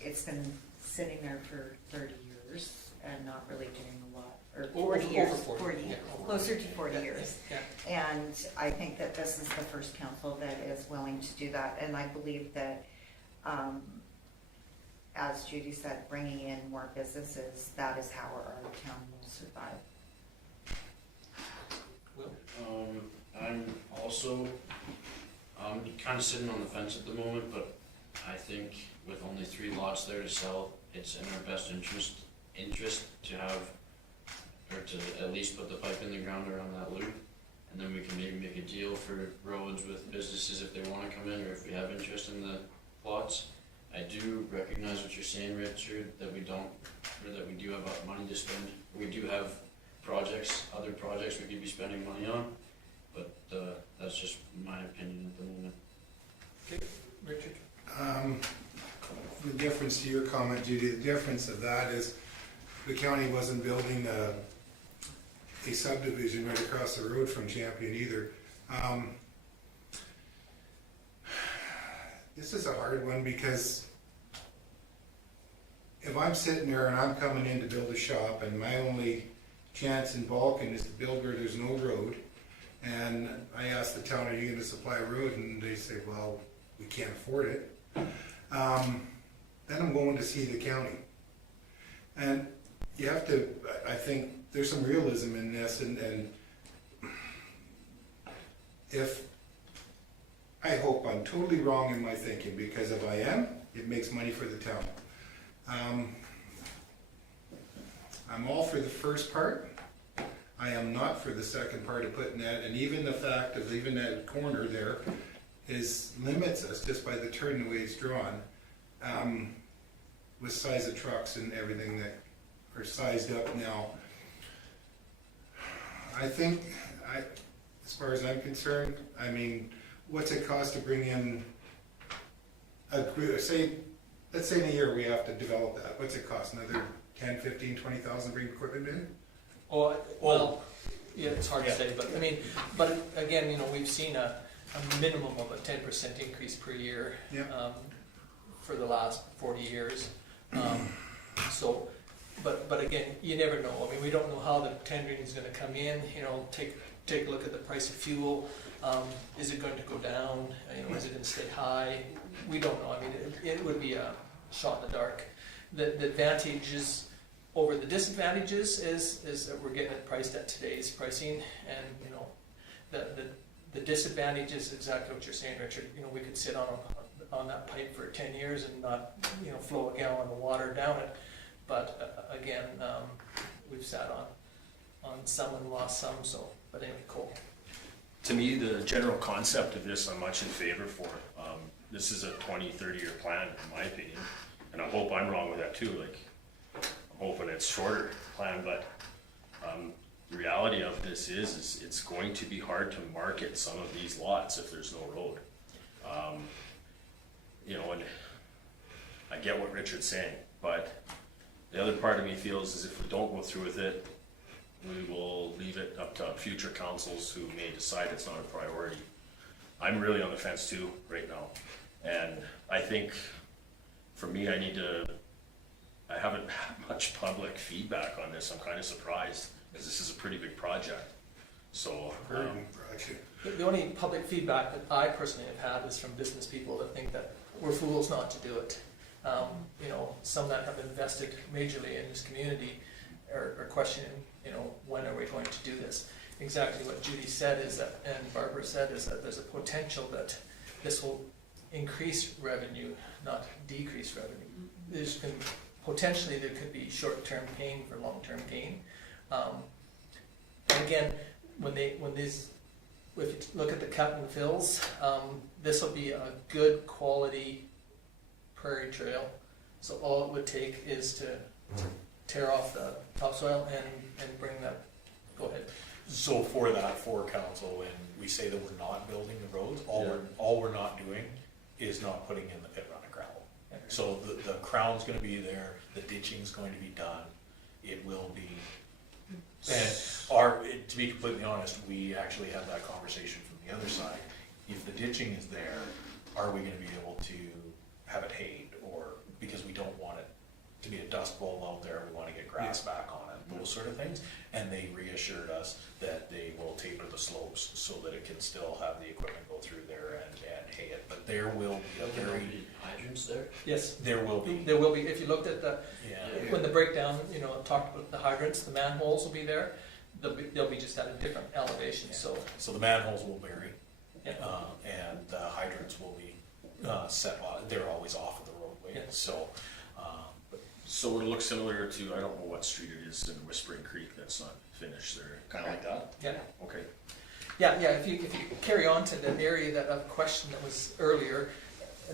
It's been sitting there for 30 years and not really doing a lot, or 40 years, Over 40. Yeah, over closer to 40 years. Yeah. And I think that this is the first council that is willing to do that, and I believe that, as Judy said, bringing in more businesses, that is how our town will survive. I'm kind of sitting on the fence at the moment, but I think with only 3 lots there to sell, it's in our best interest to have, or to at least put the pipe in the ground around that loop, and then we can maybe make a deal for roads with businesses if they want to come in, or if we have interest in the plots. I do recognize what you're saying, Richard, that we do have money to spend. We do have other projects we could be spending money on, but that's just my opinion at the moment. Okay, Richard? The difference to your comment, Judy, the difference of that is the county wasn't building a subdivision right across the road from Champion either. This is a hard one, because if I'm sitting there and I'm coming in to build a shop and my only chance in Vulcan is to build where there's no road, and I ask the town, are you going to supply a road? And they say, well, we can't afford it. Then I'm going to see the county. And you have to, I think there's some realism in this, and if, I hope I'm totally wrong in my thinking, because if I am, it makes money for the town. I'm all for the first part. I am not for the second part of putting that, and even the fact of leaving that corner there limits us just by the turn the way it's drawn, with size of trucks and everything that are sized up now. I think, as far as I'm concerned, I mean, what's it cost to bring in let's say in a year we have to develop that. What's it cost? Another 10, 15, 20,000 bring equipment in? Well, yeah, it's hard to say, but I mean, but again, you know, we've seen a minimum of a 10% increase per year, Yeah. for the last 40 years. So, but again, you never know. I mean, we don't know how the tendering is going to come in. You know, take a look at the price of fuel. Is it going to go down? You know, is it going to stay high? We don't know. I mean, it would be a shot in the dark. The advantage is over the disadvantages is that we're getting it priced at today's pricing, and, you know, the disadvantage is exactly what you're saying, Richard. You know, we could sit on that pipe for 10 years and not, you know, flow a gallon of water down it. But again, we've sat on some and lost some, so, but anyway, cool. To me, the general concept of this, I'm much in favor for. This is a 20, 30-year plan, in my opinion, and I hope I'm wrong with that too. Like, I'm hoping it's shorter plan, but the reality of this is it's going to be hard to market some of these lots if there's no road. You know, and I get what Richard's saying, but the other part of me feels is if we don't go through with it, we will leave it up to future councils who may decide it's not a priority. I'm really on the fence too right now, and I think for me, I haven't had much public feedback on this. I'm kind of surprised because this is a pretty big project. So The only public feedback that I personally have had is from business people that think that we're fools not to do it. You know, some that have invested majorly in this community are questioning, you know, when are we going to do this? Exactly what Judy said is that, and Barbara said, is that there's a potential that this will increase revenue, not decrease revenue. There's potentially there could be short-term pain for long-term gain. And again, if you look at the cut and fills, this will be a good quality prairie trail. So all it would take is to tear off the topsoil and bring that. Go ahead. So for council, when we say that we're not building the roads, all we're not doing is not putting in the pit run of gravel. So the crown's gonna be there, the ditching's going to be done, it will be. And to be completely honest, we actually had that conversation from the other side. If the ditching is there, are we gonna be able to have it hayed, or, because we don't want it to be a dust bowl out there, we wanna get grass back on it, those sort of things. And they reassured us that they will taper the slopes so that it can still have the equipment go through there and hay it. But there will be a very, hydrants there? Yes, there will be, there will be. If you looked at yeah. when the breakdown, you know, talked about the hydrants, the manholes will be there. They'll be just at a different elevation. So the manholes will vary, Yeah. and the hydrants will be set, they're always off of the roadway, Yeah. so. So it'll look similar to, I don't know what street it is in Whispering Creek that's not finished there, kind of like that? Yeah. Okay. Yeah. If you carry on to the area that of question that was earlier,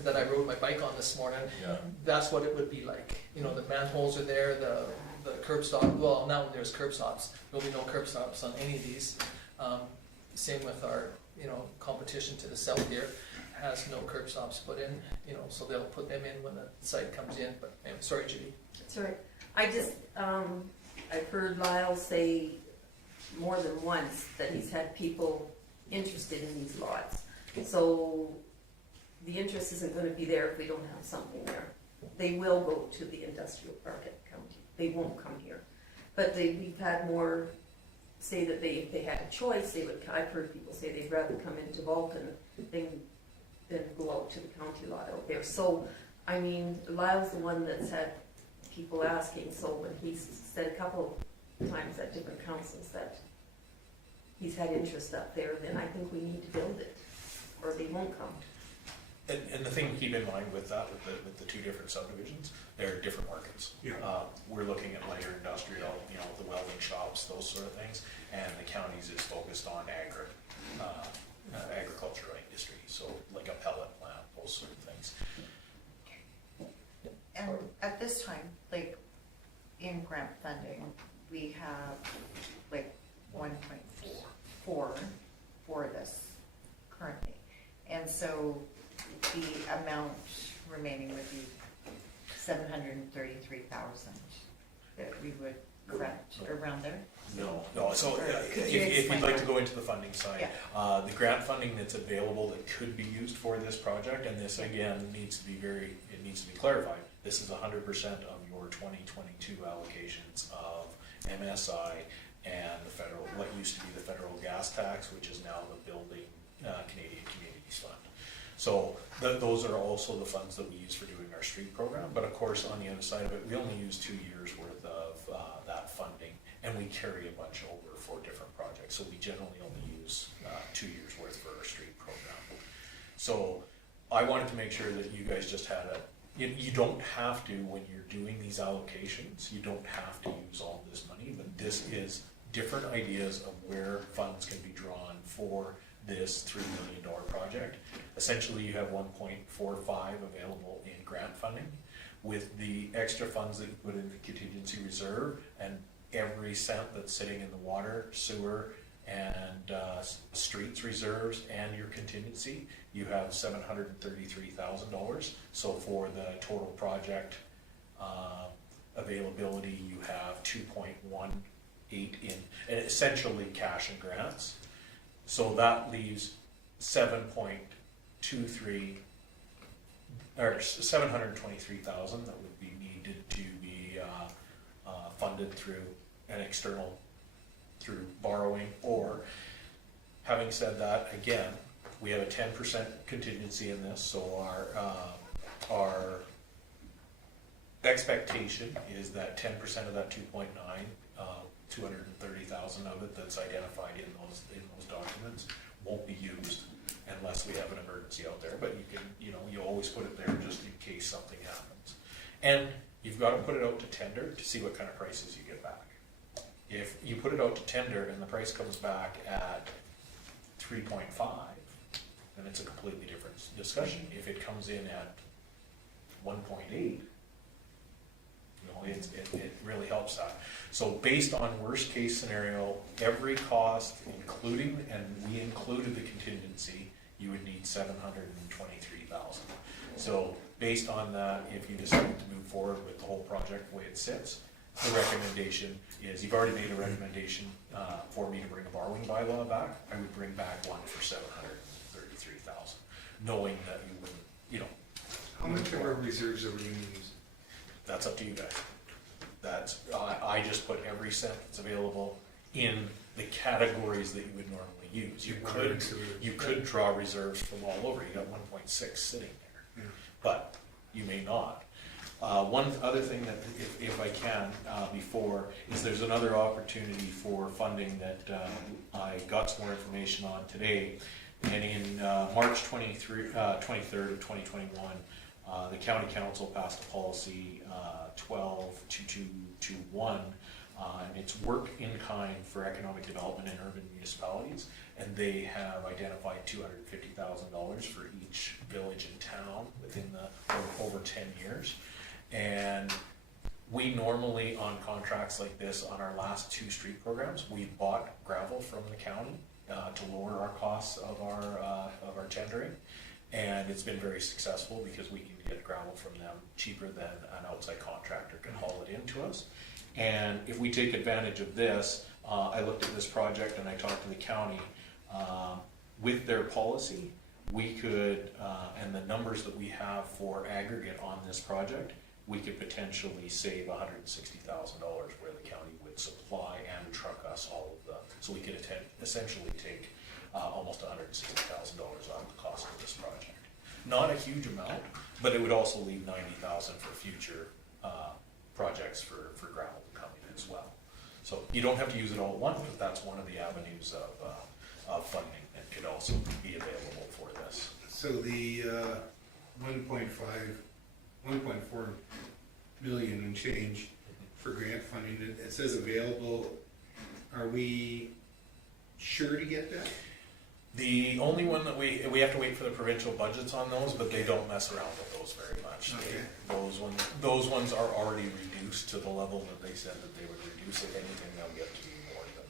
that I rode my bike on this morning, Yeah. that's what it would be like. You know, the manholes are there, the curb stop. Well, now there's curb stops. There'll be no curb stops on any of these. Same with our, you know, competition to the south here has no curb stops put in. You know, so they'll put them in when the site comes in. But anyway, sorry, Judy. That's right. I just, I've heard Lyle say more than once that he's had people interested in these lots. So the interest isn't gonna be there if we don't have something there. They will go to the industrial park at the county. They won't come here. But we've had more say that if they had a choice, I've heard people say they'd rather come into Vulcan than go out to the county lot out there. So, I mean, Lyle's the one that's had people asking, so when he's said a couple of times at different councils that he's had interest up there, then I think we need to build it, or they won't come. And the thing to keep in mind with that, with the two different subdivisions, they're different markets. Yeah. We're looking at lighter industrial, you know, the welding shops, those sort of things, and the county's is focused on agricultural industry, so like a pellet plant, those sort of things. And at this time, like, in grant funding, we have like 1.4 for this currently. And so the amount remaining would be 733,000 that we would grant around there. No, so Could you if you'd explain like that? to go into the funding side, the grant funding that's available that could be used for this project, and this again needs to be clarified. This is 100% of your 2022 allocations of MSI and the federal, what used to be the federal gas tax, which is now the Building Canadian Communities Fund. So those are also the funds that we use for doing our street program, but of course on the other side of it, we only use 2 years worth of that funding, and we carry a bunch over for different projects, so we generally only use 2 years worth for our street program. So I wanted to make sure that you guys just had you don't have to, when you're doing these allocations, you don't have to use all this money, but this is different ideas of where funds can be drawn for this $3 million project. Essentially, you have 1.45 available in grant funding. With the extra funds that you put in the contingency reserve and every cent that's sitting in the water, sewer, and streets reserves and your contingency, you have $733,000. So for the total project availability, you have 2.18 in, and essentially cash and grants. So that leaves 7.23 or 723,000 that would be needed to be funded through an external, through borrowing. Or, having said that, again, we have a 10% contingency in this, so our expectation is that 10% of that 2.9, 230,000 of it that's identified in those documents won't be used unless we have an emergency out there. But you can, you always put it there just in case something happens. And you've got to put it out to tender to see what kind of prices you get back. If you put it out to tender and the price comes back at 3.5, then it's a completely different discussion. If it comes in at 1.8, it really helps that. So based on worst case scenario, every cost, including, and we included the contingency, you would need 723,000. So based on that, if you decided to move forward with the whole project the way it sits, the recommendation is, you've already made a recommendation for me to bring a borrowing bylaw back. I would bring back one for 733,000, knowing that you wouldn't, How much of our reserves are we gonna use? that's up to you guys. That's, I just put every cent that's available in the categories that you would normally use. You could draw reserves from all over. You got 1.6 sitting there, Yeah. but you may not. One other thing that, if I can, before, is there's another opportunity for funding that I got some more information on today. And in March 23rd of 2021, the county council passed a policy 122221, and it's work in kind for economic development in urban municipalities, and they have identified $250,000 for each village and town within over 10 years. And we normally, on contracts like this, on our last 2 street programs, we bought gravel from the county to lower our costs of our tendering. And it's been very successful because we can get gravel from them cheaper than an outside contractor can haul it into us. And if we take advantage of this, I looked at this project and I talked to the county. With their policy, we could, and the numbers that we have for aggregate on this project, we could potentially save $160,000 where the county would supply and truck us all of the, so we could essentially take almost $160,000 out of the cost of this project. Not a huge amount, but it would also leave $90,000 for future projects for gravel to come in as well. So you don't have to use it all at once, but that's one of the avenues of funding that could also be available for this. So the 1.4 million and change for grant funding, it says available. Are we sure to get that? The only one that we have to wait for the provincial budgets on those, but they don't mess around with those very much. Okay. Those ones are already reduced to the level that they said that they would reduce. If anything, they'll get to be more than,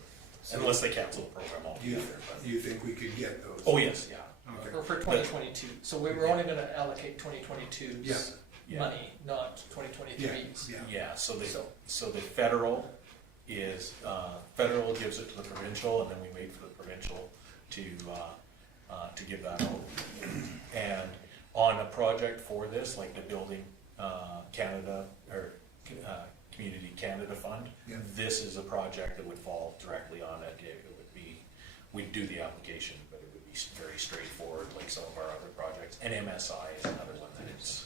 unless they cancel the program altogether. You think we could get those? Oh yes, yeah. Okay. Or for 2022, so we were only gonna allocate 2022's Yeah. money, not 2023's. Yeah. Yeah, so the federal is, federal gives it to the provincial, and then we wait for the provincial to give that out. And on a project for this, like the Building Canada, or Community Canada Fund, Yeah. this is a project that would fall directly on it. It would be, we'd do the application, but it would be very straightforward, like some of our other projects. And MSI is another one that it's.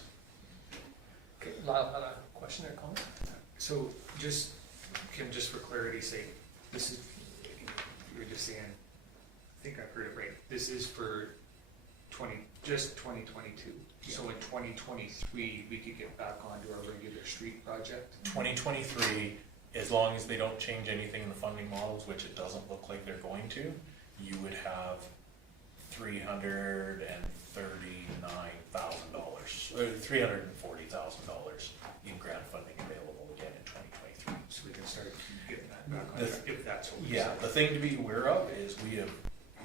Okay, Lyle had a question or comment? So just Kim, just for clarity's sake, this is, you were just saying, I think I've heard it right, this is for just 2022. So in 2023, we could get back onto our regular street project? 2023, as long as they don't change anything in the funding models, which it doesn't look like they're going to, you would have $339,000, or $340,000 in grant funding available again in 2023. So we can start getting that back on track, if that's what we Yeah, decide. the thing to be aware of is we have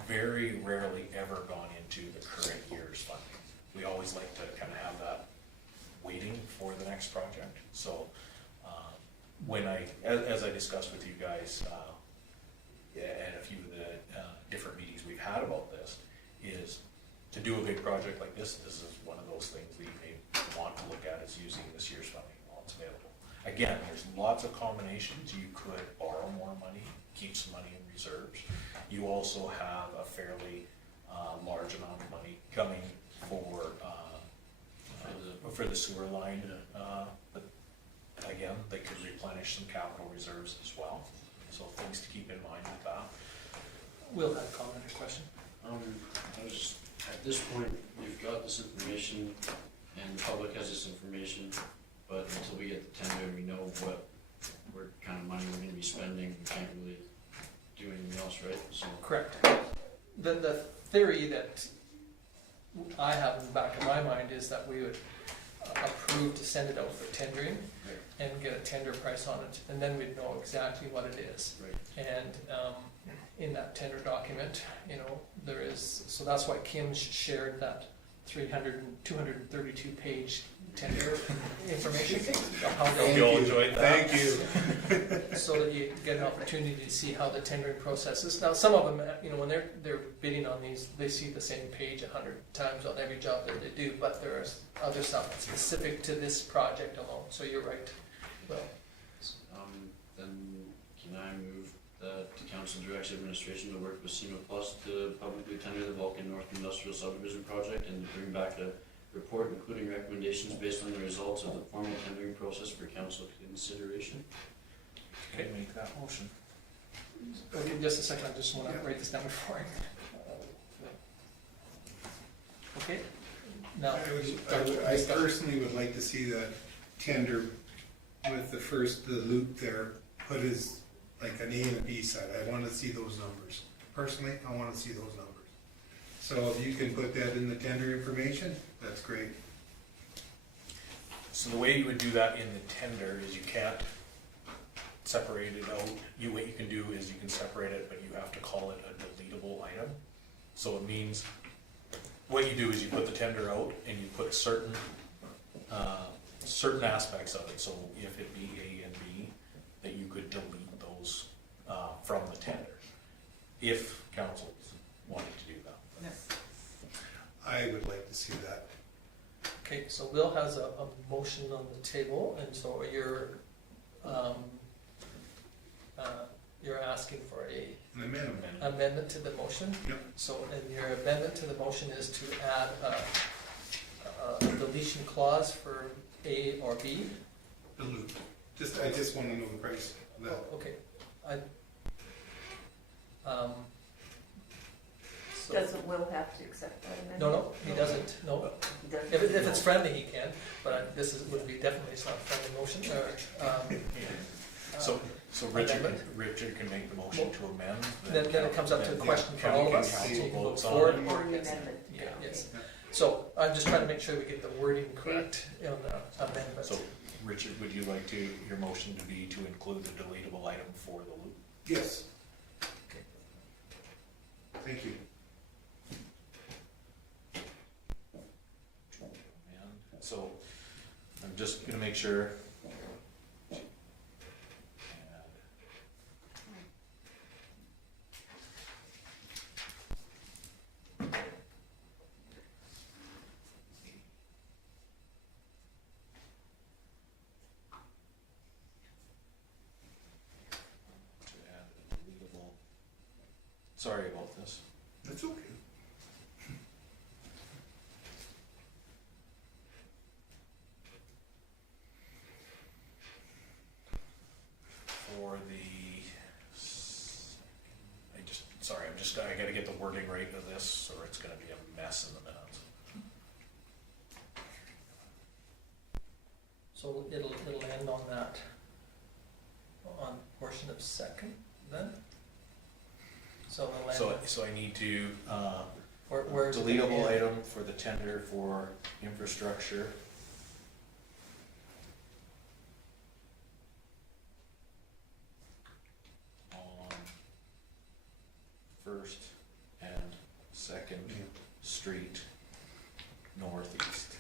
very rarely ever gone into the current year's funding. We always like to kind of have that waiting for the next project. So when as I discussed with you guys, and a few of the different meetings we've had about this, is to do a big project like this is one of those things that you may want to look at, is using this year's funding while it's available. Again, there's lots of combinations. You could borrow more money, keep some money in reserves. You also have a fairly large amount of money coming for the sewer line. But again, they could replenish some capital reserves as well. So things to keep in mind with that. Will have a comment or question? I was just, at this point, we've got this information and the public has this information, but until we get the tender and we know what kind of money we're gonna be spending, we can't really do anything else, right? So, Correct. The theory that I have in the back of my mind is that we would approve to send it out for tendering and get a tender price on it, and then we'd know exactly what it is. right, And in that tender document, you know, there is, so that's why Kim shared that 232 page tender information. How Hope they- you all enjoyed that. Thank you. so that you get an opportunity to see how the tendering process is. Now, some of them, you know, when they're bidding on these, they see the same page 100 times on every job that they do, but there's other stuff specific to this project alone, so you're right. Well, then can I move that the council directs administration to work with SEMA Plus to publicly tender the Vulcan North Industrial Subdivision project and to bring back a report including recommendations based on the results of the formal tendering process for council consideration? Okay, make that motion. okay, just a second, I just want to write this down before I. Okay, now. I personally would like to see that tender with the loop there, put as like an A and a B side. I want to see those numbers. Personally, I want to see those numbers. So if you can put that in the tender information, that's great. So the way you would do that in the tender is you can't separate it out. What you can do is you can separate it, but you have to call it a deletable item. So it means, what you do is you put the tender out and you put certain aspects of it. So if it be A and B, that you could delete those from the tender, if council wanted to do that. I would like to see that. Okay, so Will has a motion on the table, and so you're asking for a An amendment. amendment to the motion? Yep. So, and your amendment to the motion is to add a deletion clause for A or B? The loop. I just want to know the price of that. Oh, okay. So- Doesn't Will have to accept that amendment? No, he doesn't, no. He doesn't. If it's friendly, he can, but would be definitely, it's not a friendly motion, or, So Richard amendment. can make the motion to amend. Then it comes up to a question for all of us, so you can vote Council for it votes or Or the against it. amendment. Yeah, Okay. yes. So I'm just trying to make sure we get the wording correct on the amendment. So Richard, would you like your motion to be to include the deletable item for the loop? Yes. Okay. Thank you. And so I'm just gonna make sure. To add a deletable. Sorry about this. That's okay. For I gotta get the wording right of this, or it's gonna be a mess in the minutes. So it'll end on that, on portion of second then? So it'll end, So I need to, where is it gonna deletable end? item for the tender for infrastructure. On First and Second Street Northeast.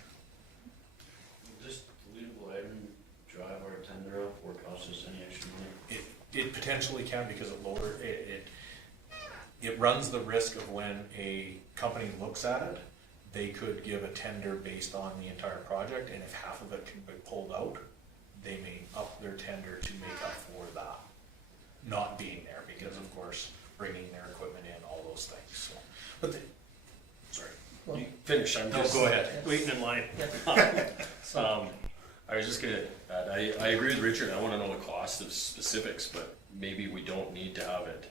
Will this deletable item drive our tender up or cost us any extra money? It potentially can, because it runs the risk of when a company looks at it, they could give a tender based on the entire project, and if half of it can be pulled out, they may up their tender to make up for that not being there, because of course, bringing their equipment in, all those things, so. But sorry. Well, You finish, I'm No, just go ahead. waiting in line. so, I was just gonna add, I agree with Richard, I wanna know the cost of specifics, but maybe we don't need to have it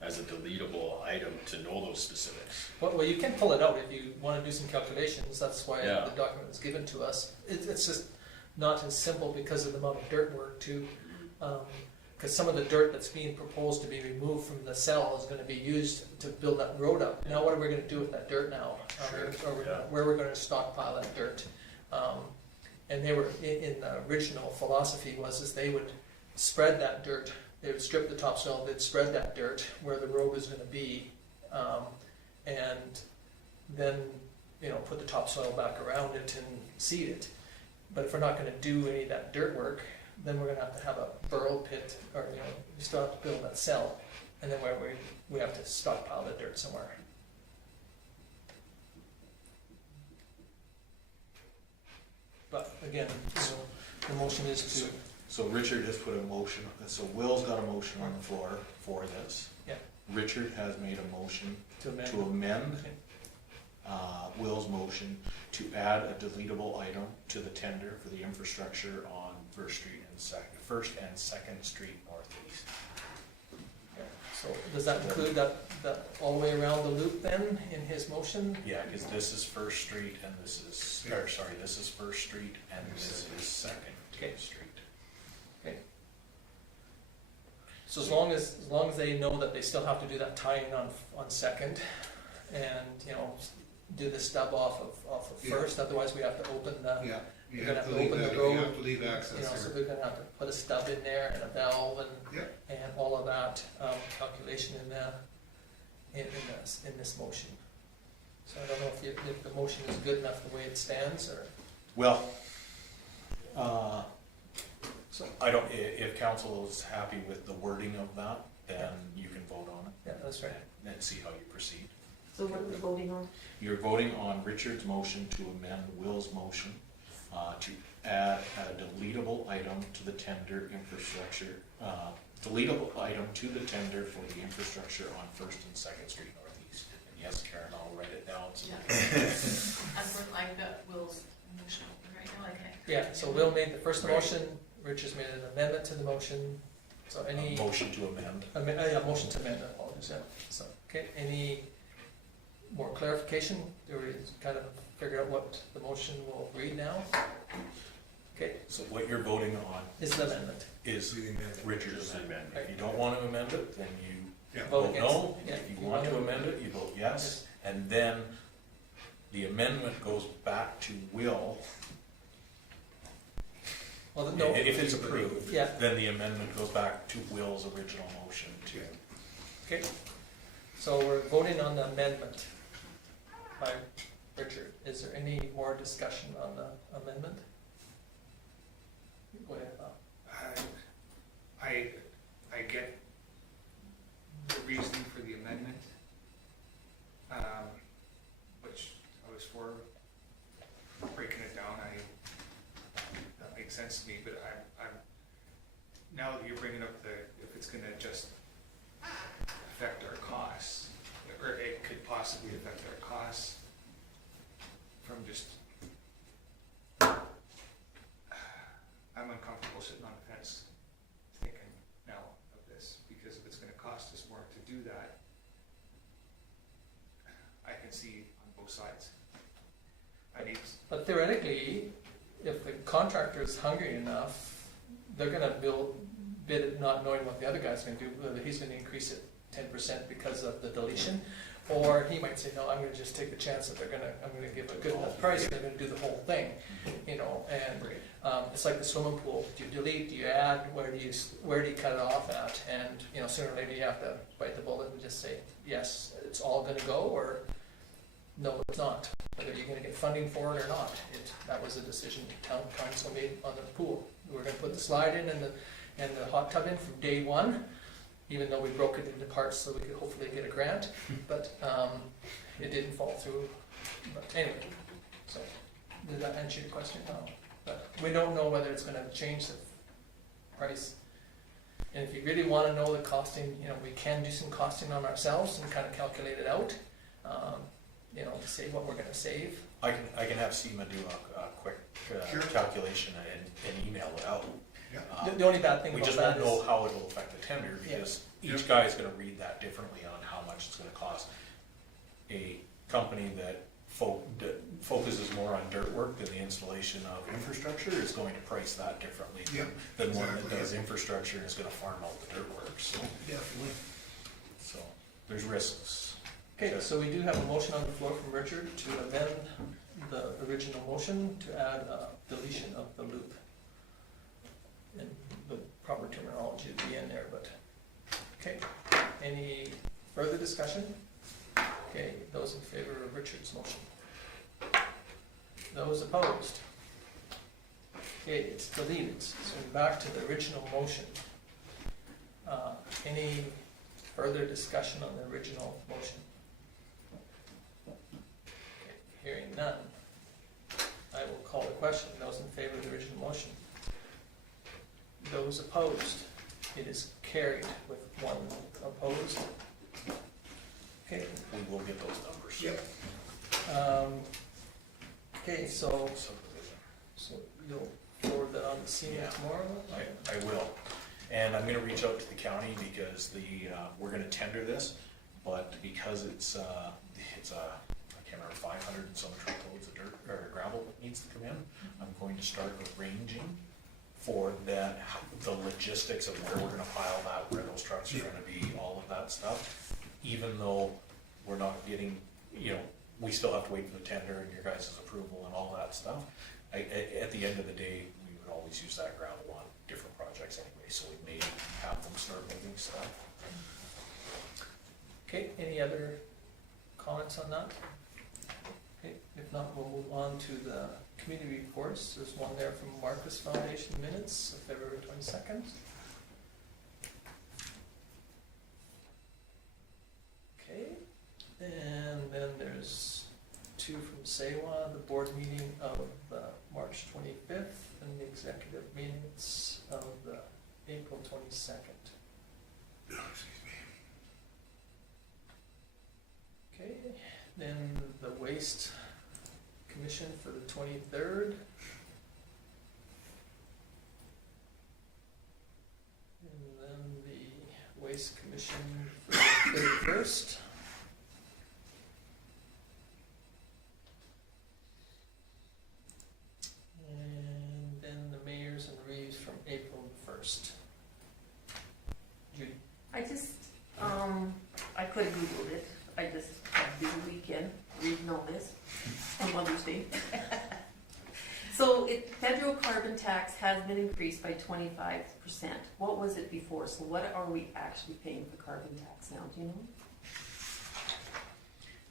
as a deletable item to know those specifics. well, you can pull it out if you wanna do some calculations, that's why Yeah. the document was given to us. It's just not as simple because of the amount of dirt work too. Because some of the dirt that's being proposed to be removed from the cell is gonna be used to build that road up. Now, what are we gonna do with that dirt now? Where we're gonna stockpile that dirt? And they were, in the original philosophy is they would spread that dirt, they would strip the topsoil, they'd spread that dirt where the road was gonna be, and then, put the topsoil back around it and seed it. But if we're not gonna do any of that dirt work, then we're gonna have to have a burrow pit, or, we still have to build that cell, and then we have to stockpile the dirt somewhere. But again, the motion is to, So Richard has put a motion, so Will's got a motion on the floor for this. Yeah. Richard has made a motion to amend. to amend Okay. Will's motion to add a deletable item to the tender for the infrastructure on First and Second Street Northeast. Yeah. So does that include that all the way around the loop then in his motion? Yeah, because this is First Street and this is, this is First Street and this is Second Okay. Street. So as long as they know that they still have to do that tie-in on Second, and, do the stub off of Yeah. First, otherwise we have to open the, Yeah, you You're have gonna to have to leave open that, the you road, have to leave access so there. they're gonna have to put a stub in there and a valve and, Yep. and all of that, calculation in this motion. So I don't know if the motion is good enough the way it stands, or, Well, I don't, if council is happy with the wording of that, then you can vote on it. yeah, that's right. And see how you proceed. So what are we voting on? You're voting on Richard's motion to amend Will's motion to add a deletable item to the tender infrastructure, deletable item to the tender for the infrastructure on First and Second Street Northeast. And yes, Karen, I'll write it down. So I've got Will's motion right now, I can't. Yeah, so Will made the first Right. motion, Richard's made an amendment to the motion, so any, motion to amend. yeah, motion to amend, apologies, yeah. So, okay, any more clarification? Do we kind of figure out what the motion will read now? Okay, So what you're voting on is the amendment. is Leaving that. Richard's Just amendment. amend. If you don't want to amend it, then you Yeah. Vote vote against. no. Yeah, If you want to amend it, you vote yes. And then the amendment goes back to Will. Well, no, If it's approved, yeah, then the amendment goes back to Will's original motion to. okay. So we're voting on the amendment by Richard. Is there any more discussion on the amendment? Go ahead, Bob. I get the reasoning for the amendment, which I was for breaking it down. That makes sense to me, but I'm now that you're bringing up if it's gonna just affect our costs, or it could possibly affect our costs from just, I'm uncomfortable sitting on the fence thinking now of this, because if it's gonna cost us more to do that, both sides. I need, But theoretically, if the contractor is hungry enough, they're gonna bid it not knowing what the other guy's gonna do, whether he's gonna increase it 10% because of the deletion, or he might say, no, I'm gonna just take the chance that I'm gonna give a good enough price, they're gonna do the whole thing, you know, and it's like the swimming pool. Do you delete, do you add, where do you cut it off at? And, you know, sooner or later you have to bite the bullet and just say, yes, it's all gonna go, or no, it's not. Whether you're gonna get funding for it or not. That was a decision the town council made on the pool. We were gonna put the slide in and the hot tub in from day one, even though we broke it into parts so we could hopefully get a grant, but it didn't fall through. But anyway, so did that answer your question? No. But we don't know whether it's gonna change the price. And if you really wanna know the costing, you know, we can do some costing on ourselves and kind of calculate it out, you know, to say what we're gonna save. I can have SEMA do a quick Sure. calculation and email it out. The only bad thing We about just that won't know is, how it'll affect the tender, because each guy is gonna read that differently on how much it's gonna cost. A company that focuses more on dirt work than the installation of infrastructure is going to price that differently Yeah, than one that exactly. does infrastructure and is gonna farm out the dirt work, so, Definitely. so, there's risks. okay, so we do have a motion on the floor from Richard to amend the original motion to add a deletion of the loop. And the proper terminology would be in there, but, okay, any further discussion? Okay, those in favor of Richard's motion? Those opposed? Okay, it's deleted, so back to the original motion. Any further discussion on the original motion? Okay, hearing none, I will call the question. Those in favor of the original motion? Those opposed? It is carried with one opposed. Okay, We will get those numbers. Yep. okay, so Subdivision. you'll forward that on to SEMA Yeah. tomorrow? I will. And I'm gonna reach out to the county because we're gonna tender this, but because it's I can't remember, 500 and some truckloads of dirt or gravel that needs to come in, I'm going to start arranging for that, the logistics of where we're gonna pile that, where those trucks are gonna be, all of that stuff. Even though we're not getting, you know, we still have to wait for the tender and your guys' approval and all that stuff. At the end of the day, we would always use that gravel on different projects anyway, so we may have them start moving stuff. Okay, any other comments on that? Okay, if not, we'll move on to the community reports. There's one there from Marquis Foundation minutes of February 22nd. Okay, and then there's two from SEWA, the board meeting of March 25th, and the executive minutes of the April 22nd. Okay, then the Waste Commission for the 23rd. And then the Waste Commission for the 31st. And then the Mayors and Reeves from April 1st. Judy? I just, I could have Googled it. I just had a busy weekend reading all this on Mother's Day. So federal carbon tax has been increased by 25%. What was it before? So what are we actually paying for carbon tax now? Do you know?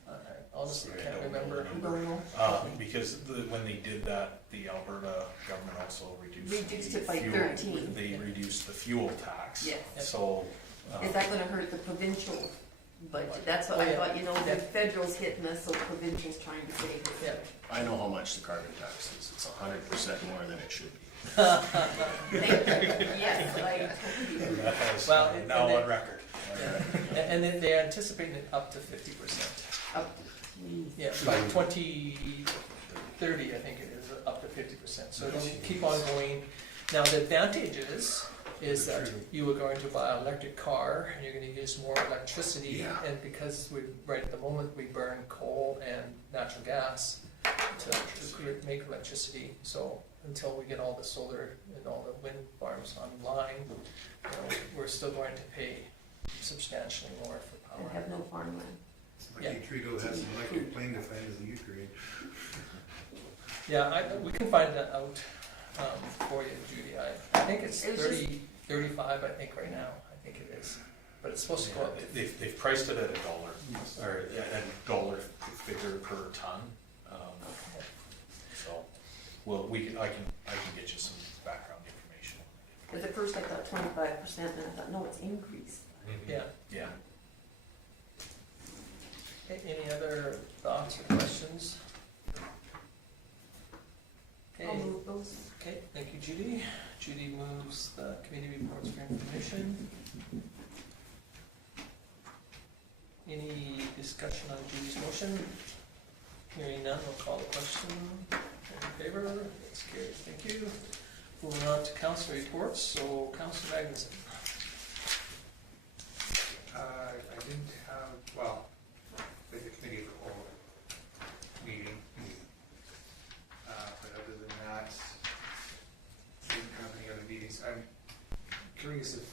I honestly Sorry, I can't don't know remember. the You number. don't know? Because when they did that, the Alberta government also reduced Reduced the it by fuel. 13. They reduced the fuel tax. Yes. So. Is that gonna hurt the provincial budget? That's what Oh, I yeah. thought, you know, Yeah. the federal's hitting us, so provincial's trying to save it. Yeah. I know how much the carbon tax is. It's 100% more than it should be. Thank you. Yes, I totally agree. That has Well, now and on they- record. And then they're anticipating it up to 50%. Up- Yeah, by 2030, I think it is, up to 50%. So it'll keep on going. Now, the advantage is that you are going to buy an electric car and you're going to use more electricity. Yeah. And because right at the moment we burn coal and natural gas to make electricity. So until we get all the solar and all the wind farms online, you know, we're still going to pay substantially more for And power. have no farmland. Lucky Trudeau has an electric plane to find as a Ukraine. Yeah, we can find that out for you, Judy. I think it's It was 35, I think, right now. I think it is. But it's supposed to go up. They've priced it at $1, or $1 figure per ton. So, well, I can get you some background information. Because at first I thought 25%, and I thought, no, it's increased. Yeah. Yeah. Any other thoughts or questions? I'll Okay. move those. Okay, thank you, Judy. Judy moves the committee reports for information. Any discussion on Judy's motion? Hearing none, we'll call the question. In favor? That's carried. Thank you. Moving on to council reports. So, Councilor Magnuson. I didn't have, well, the committee of the whole meeting. But other than that, didn't have any other meetings. I'm curious if,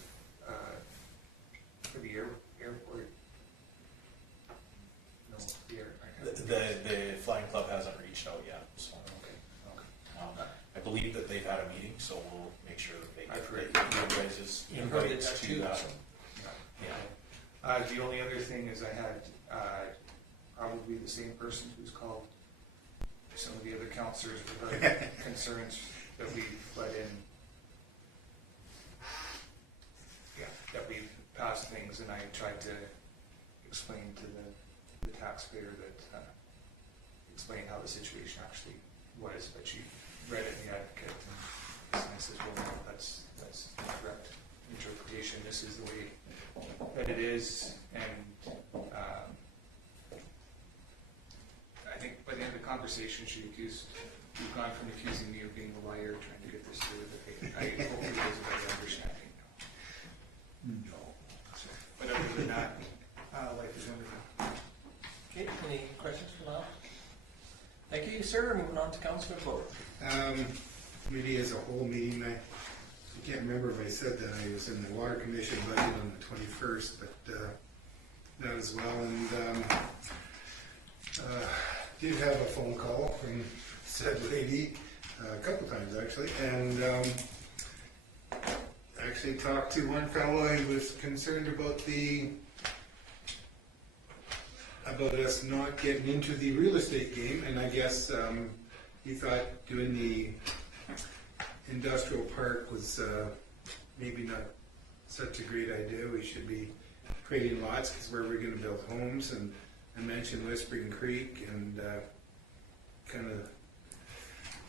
for the airport, no, The Flying Club hasn't reached out yet, so. Okay. I believe that they've had a meeting, so we'll make sure that they I've heard. get you guys' You've heard it invites too, to that. so. Yeah. The only other thing is I had probably the same person who's called some of the other counselors regarding concerns that we've let in. Yeah, that we've passed things, and I tried to explain to the taxpayer that, explain how the situation actually was, but she read it in the Advocate, and I says, well, no, that's the correct interpretation. This is the way that it is, and I think by the end of the conversation, we've gone from accusing me of being a liar, trying to get this through, I hopefully there's a better understanding now. So, but other than that, life is wonderful. Okay, any questions for Lyle? Thank you, sir. Moving on to councilor vote. Committee as a whole meeting, I can't remember if I said that I was in the Water Commission budget on the 21st, but that as well. And did have a phone call from said lady a couple times actually, and actually talked to one fellow who was concerned about us not getting into the real estate game, and I guess he thought doing the industrial park was maybe not such a great idea. We should be creating lots because where we're going to build homes, and I mentioned Whispering Creek, and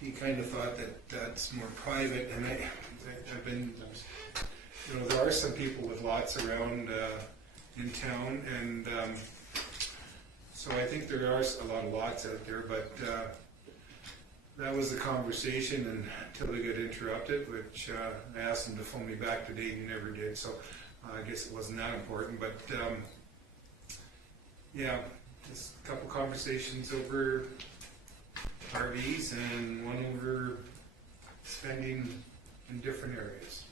he kind of thought that that's more private, and I've been, you know, there are some people with lots around in town, and so I think there are a lot of lots out there, but that was the conversation until we got interrupted, which I asked him to phone me back today, he never did, so I guess it wasn't that important, but yeah, just a couple conversations over RVs and one over spending in different areas.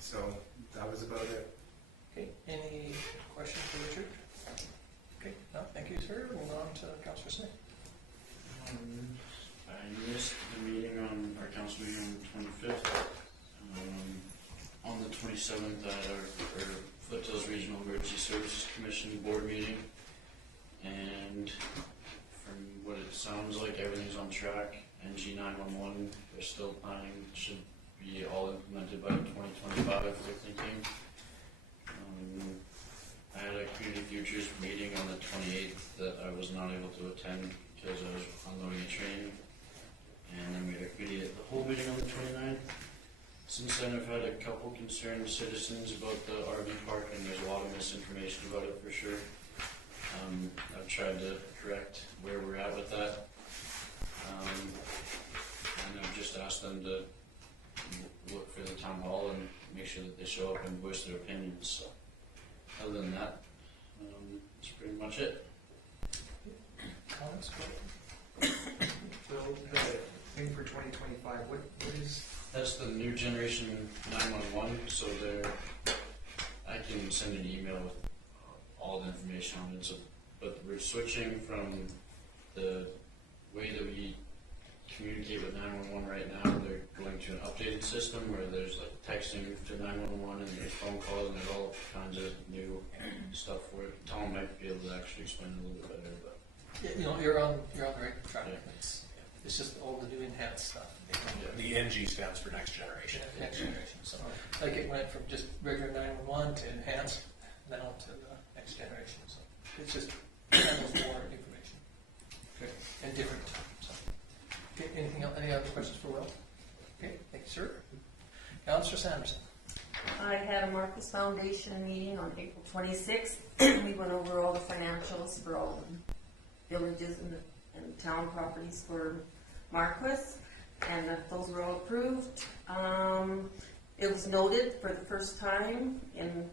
So that was about it. Okay, any questions for Richard? Okay, no, thank you, sir. Moving on to councilor Smith. I missed the meeting our council meeting on the 25th. On the 27th, I had our Foothills Regional Emergency Services Commission board meeting, and from what it sounds like, everything's on track. NG 911, they're still planning, should be all implemented by 2025, they're thinking. I had a Community Futures meeting on the 28th that I was not able to attend because I was unloading a train. And then we had a committee at the whole meeting on the 29th. Since then, I've had a couple concerned citizens about the RV park, and there's a lot of misinformation about it for sure. I've tried to correct where we're at with that. And I've just asked them to look for the town hall and make sure that they show up and voice their opinions. So, other than that, that's pretty much it. comments? Bill, the thing for 2025, what is, That's the new generation 911, so I can send an email with all the information on it, so, but we're switching from the way that we communicate with 911 right now. They're going to an updated system where there's like texting to 911 and there's phone calls and there's all kinds of new stuff for it. Tom might be able to actually explain it a little bit better, but Yeah, you know, you're on the right track. Yeah. It's just all the new enhanced stuff. The NG stands for next generation. Next generation. So like it went from just regular 911 to enhanced, now to the next generation. So it's just handles more information. Okay. And different. So. Okay, anything else? Any other questions for Will? Okay, thank you, sir. Councillor Sanderson. I had a Marquis Foundation meeting on April 26th. We went over all the financials for all the villages and town properties for Marquis, and those were all approved. It was noted for the first time in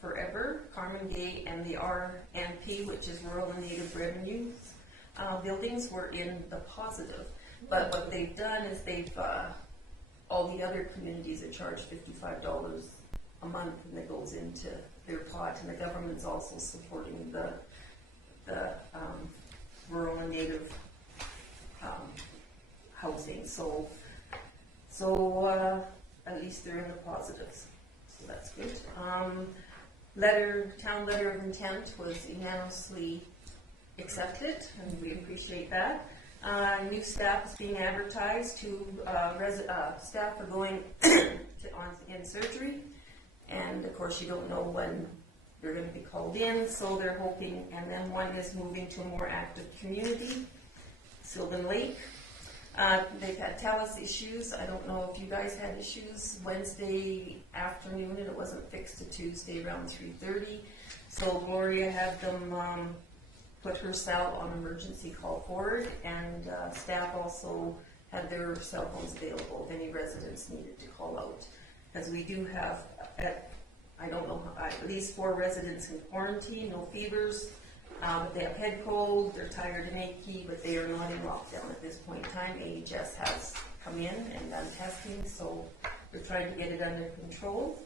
forever, Carmen Gay and the RNP, which is Rural and Native Revenues, buildings were in the positive. But what they've done is all the other communities are charged $55 a month, and that goes into their pot, and the government's also supporting the rural and native housing. So at least they're in the positives, so that's good. Town letter of intent was unanimously accepted, and we appreciate that. New staff is being advertised to staff are going in surgery, and of course you don't know when they're going to be called in, so they're hoping. And then one is moving to a more active community, Sylvan Lake. They've had TELUS issues. I don't know if you guys had issues Wednesday afternoon, and it wasn't fixed to Tuesday around 3:30. So Gloria had them put her cell on emergency call forward, and staff also had their cell phones available if any residents needed to call out. Because we do have, at least 4 residents in quarantine, no fevers, but they have head cold, they're tired and achy, but they are not in lockdown at this point in time. AHS has come in and done testing, so they're trying to get it under control.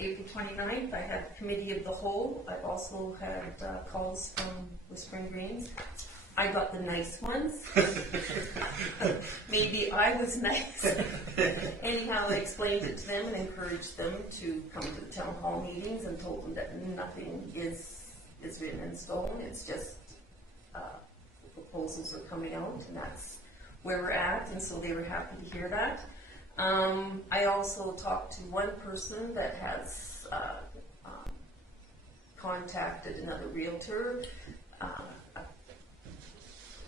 April 29th, I had Committee of the Whole. I've also had calls from Whispering Greens. I got the nice ones. Maybe I was nice. Anyhow, I explained it to them and encouraged them to come to the town hall meetings, and told them that nothing is written in stone. It's just the proposals are coming out, and that's where we're at, and so they were happy to hear that. I also talked to one person that has contacted another realtor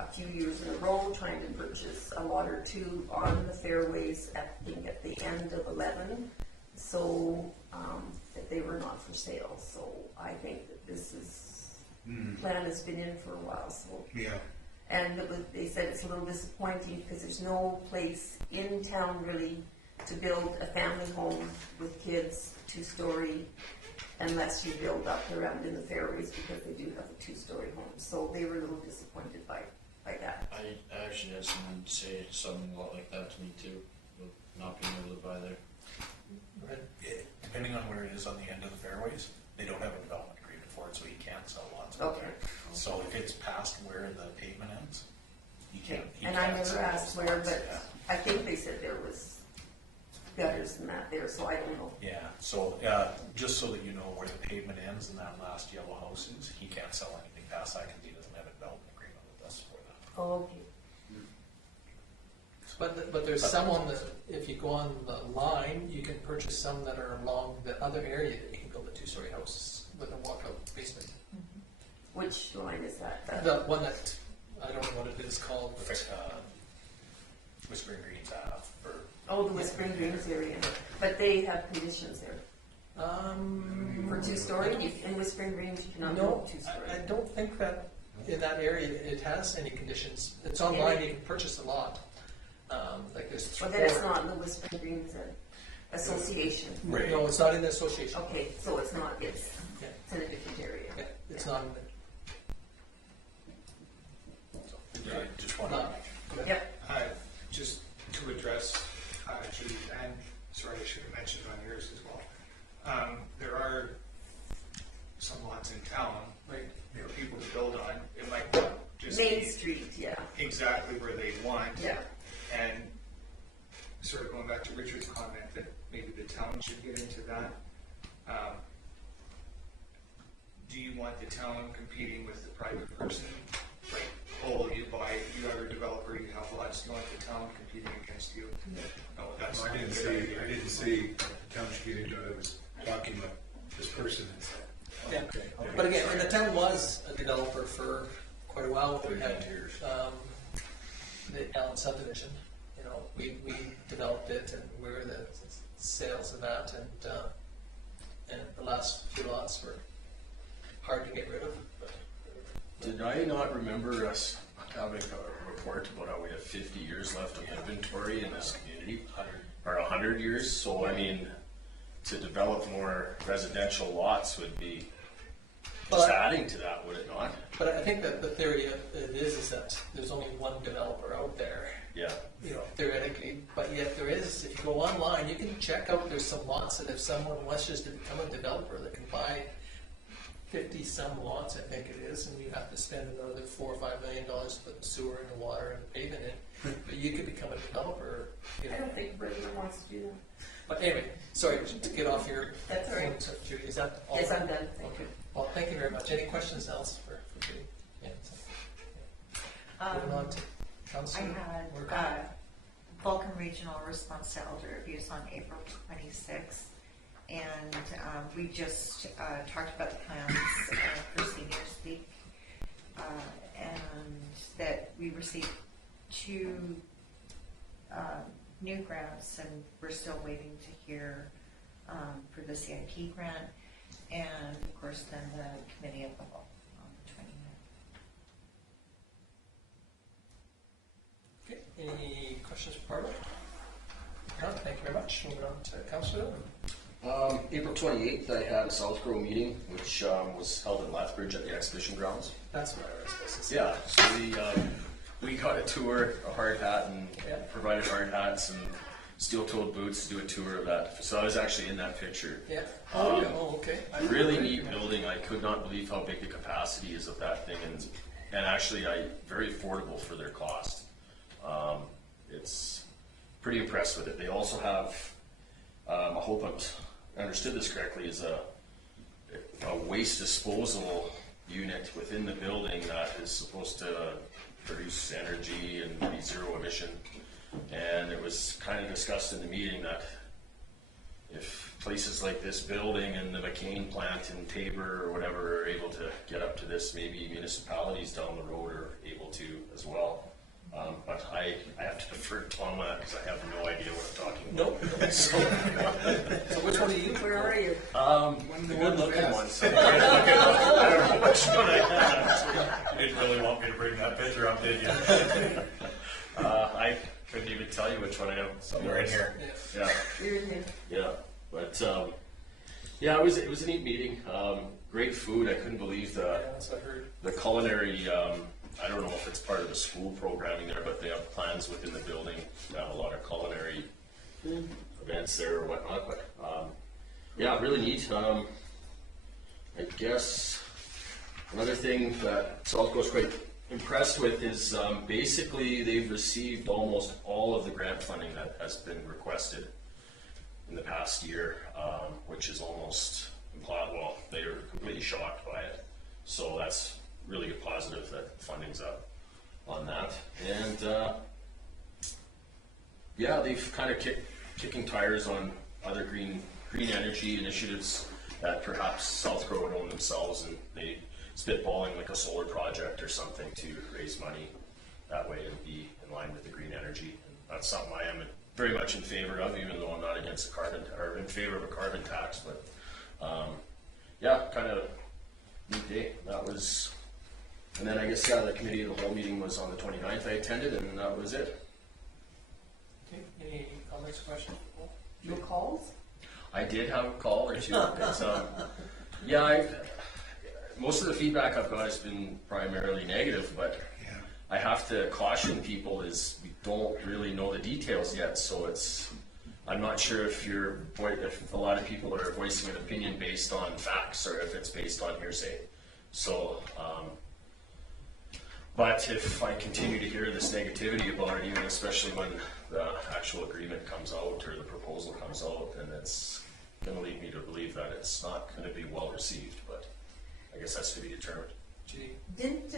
a few years in a row, trying to purchase a lot or two on the fairways at the end of 11, so that they were not for sale. So I think that this plan has been in for a while. So Yeah. and they said it's a little disappointing because there's no place in town really to build a family home with kids, 2-story, unless you build up around in the fairways, because they do have a 2-story home. So they were a little disappointed by that. I actually had someone say something a lot like that to me too, with not being able to buy there. Depending on where it is on the end of the fairways, they don't have a development agreement for it, so you can't sell lots. Okay. So if it's past where the pavement ends, you can't. And I never asked where, but I think they said there was gutters and that there, so I don't know. Yeah, so just so that you know where the pavement ends and that last yellow house is, he can't sell anything past that because he doesn't have a development agreement with us for that. Oh, okay. But there's some on the, if you go on the line, you can purchase some that are along the other area that you can build a 2-story house with a walkout basement. Which line is that? The one that, I don't know what it is called. Whispering Greens for. Oh, the Whispering Greens area. But they have conditions there. For 2-story, in Whispering Greens, you cannot build 2-story. I don't think that in that area it has any conditions. It's online, you can purchase a lot. Like there's But then it's not in the Whispering Greens Association. Right. No, it's not in the association. Okay, so it's not, it's Yeah. in a different area. Yeah, it's not in there. Main Street, yeah, exactly where they want. yeah. And sort of going back to Richard's comment that maybe the town should get into that. Do you want the town competing with the private person? Like, oh, you have a developer, you have lots, you want the town competing against you? No, that's No, not I a didn't good say, idea. I didn't say the town should get into it, I was talking about this person. Yeah, but again, and the town was a developer for quite a while. We had the Allen Subdivision. You know, we developed it, and we were the sales of that, and the last few lots were hard to get rid of. But Did I not remember us having a report about how we have 50 years left of inventory in this community? Or 100 years? So, I mean, to develop more residential lots would be just adding to that, would it not? But I think that the theory of it is that there's only one developer out there, Yeah. you know, theoretically, but yet there is, if you go online, you can check out, there's some lots that if someone wishes to become a developer, they can buy 50-some lots, I think it is, and you have to spend another $4 or $5 million to put the sewer and the water and the pavement in, but you could become a developer, you know. I don't think Brittany wants to do that. But anyway, sorry to get off your. That's all right. Judy, is that all? Yes, right? I'm done, thank Okay, well, thank you very much. Any questions else for Judy? Yeah. Moving on to I council. had Vulcan Regional Response to Elder Abuse on April 26th, and we just talked about the plans for Seniors Week, and that we received 2 new grants, and we're still waiting to hear for the CIP grant, and of course then the committee of the whole on the 29th. Okay, any questions for Barbara? No, thank you very much. Moving on to council. April 28th, I had a Southgrow meeting, which was held in Lethbridge at the exhibition grounds. That's what I was supposed to say. Yeah, so we got a tour, a hard hat, and Yeah. provided hard hats and steel-toed boots to do a tour of that. So I was actually in that picture. Yeah. Oh, yeah. Oh, okay. Really neat building. I could not believe how big the capacity is of that thing, and actually, very affordable for their cost. It's pretty impressed with it. They also have, I hope I understood this correctly, is a waste disposal unit within the building that is supposed to produce energy and be zero emission. And it was kind of discussed in the meeting that if places like this building and the McCain plant in Tabor or whatever are able to get up to this, maybe municipalities down the road are able to as well. But I have to defer to Tom on that because I have no idea what I'm talking about. Nope. So which one are you? Where are you? The good looking one. So I don't know which one I have. You didn't really want me to bring that picture up, did you? I couldn't even tell you which one I am. Somewhere in here. Yeah. Yeah. You're in here. Yeah, but yeah, it was a neat meeting. Great food. I couldn't believe Yeah, that's what I heard. the culinary. I don't know if it's part of the school programming there, but they have plans within the building to have a lot of culinary events there or whatnot. But yeah, really neat. I guess another thing that Southgrow's quite impressed with is basically they've received almost all of the grant funding that has been requested in the past year, which is almost implied. Well, they are completely shocked by it. So that's really a positive that funding's up on that. And yeah, they've kind of kicking tires on other green energy initiatives that perhaps Southgrow would own themselves, and they spitballing like a solar project or something to raise money that way and be in line with the green energy. And that's something I am very much in favor of, even though I'm not against or in favor of a carbon tax. But yeah, kind of neat day. That was, and then I guess the committee of the whole meeting was on the 29th. I attended, and that was it. Okay, any comments, questions? No calls? I did have a call or two. It's, yeah, most of the feedback I've got has been primarily negative, but Yeah. I have to caution people is we don't really know the details yet, so I'm not sure if if a lot of people are voicing an opinion based on facts or if it's based on hearsay. So But if I continue to hear this negativity about it, even especially when the actual agreement comes out or the proposal comes out, then it's gonna lead me to believe that it's not gonna be well received, but I guess that's to be determined. Gee, Didn't,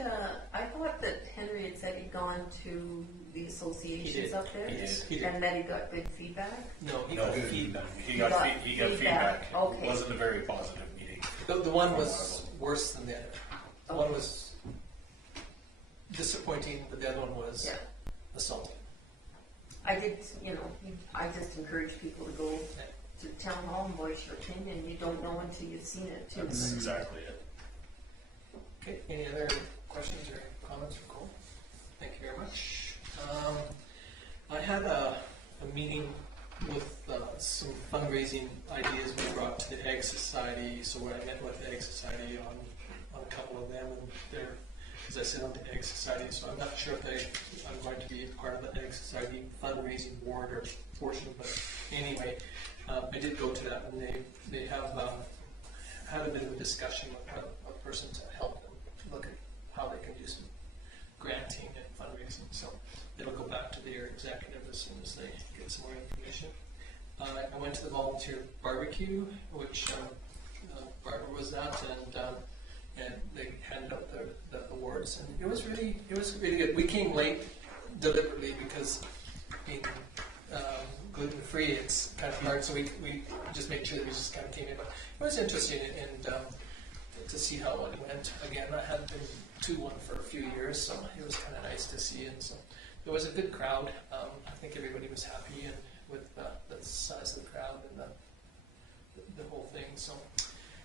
I thought that Henry had said he'd gone to the associations up there? He did. he did. And that he got good feedback? No, he No, got he feedback. got feedback. Okay. It wasn't a very positive meeting. The one was worse than the other. The one was disappointing, but the other one was Yeah. assaulting. I did, I just encourage people to go to town hall and voice your opinion. You don't know until you've seen it too. That's exactly it. Okay, any other questions or comments for Cole? Thank you very much. I had a meeting with some fundraising ideas we brought to the Ag Society. So I met with the Ag Society on a couple of them, and they're, as I sit on the Ag Society, so I'm not sure if I'm going to be part of the Ag Society fundraising board or portion, but anyway, I did go to that, and they have had a bit of a discussion with a person to help them look at how they can do some granting and fundraising. So it'll go back to their executive as soon as they get some more information. I went to the volunteer barbecue, which Barbara was at, and they handed out the awards, and it was really good. We came late deliberately because being gluten free, it's kind of hard. So we just made sure that we just kind of came in. But it was interesting and to see how it went. Again, I hadn't been to one for a few years, so it was kind of nice to see. And so there was a good crowd. I think everybody was happy and with the size of the crowd and the whole thing. So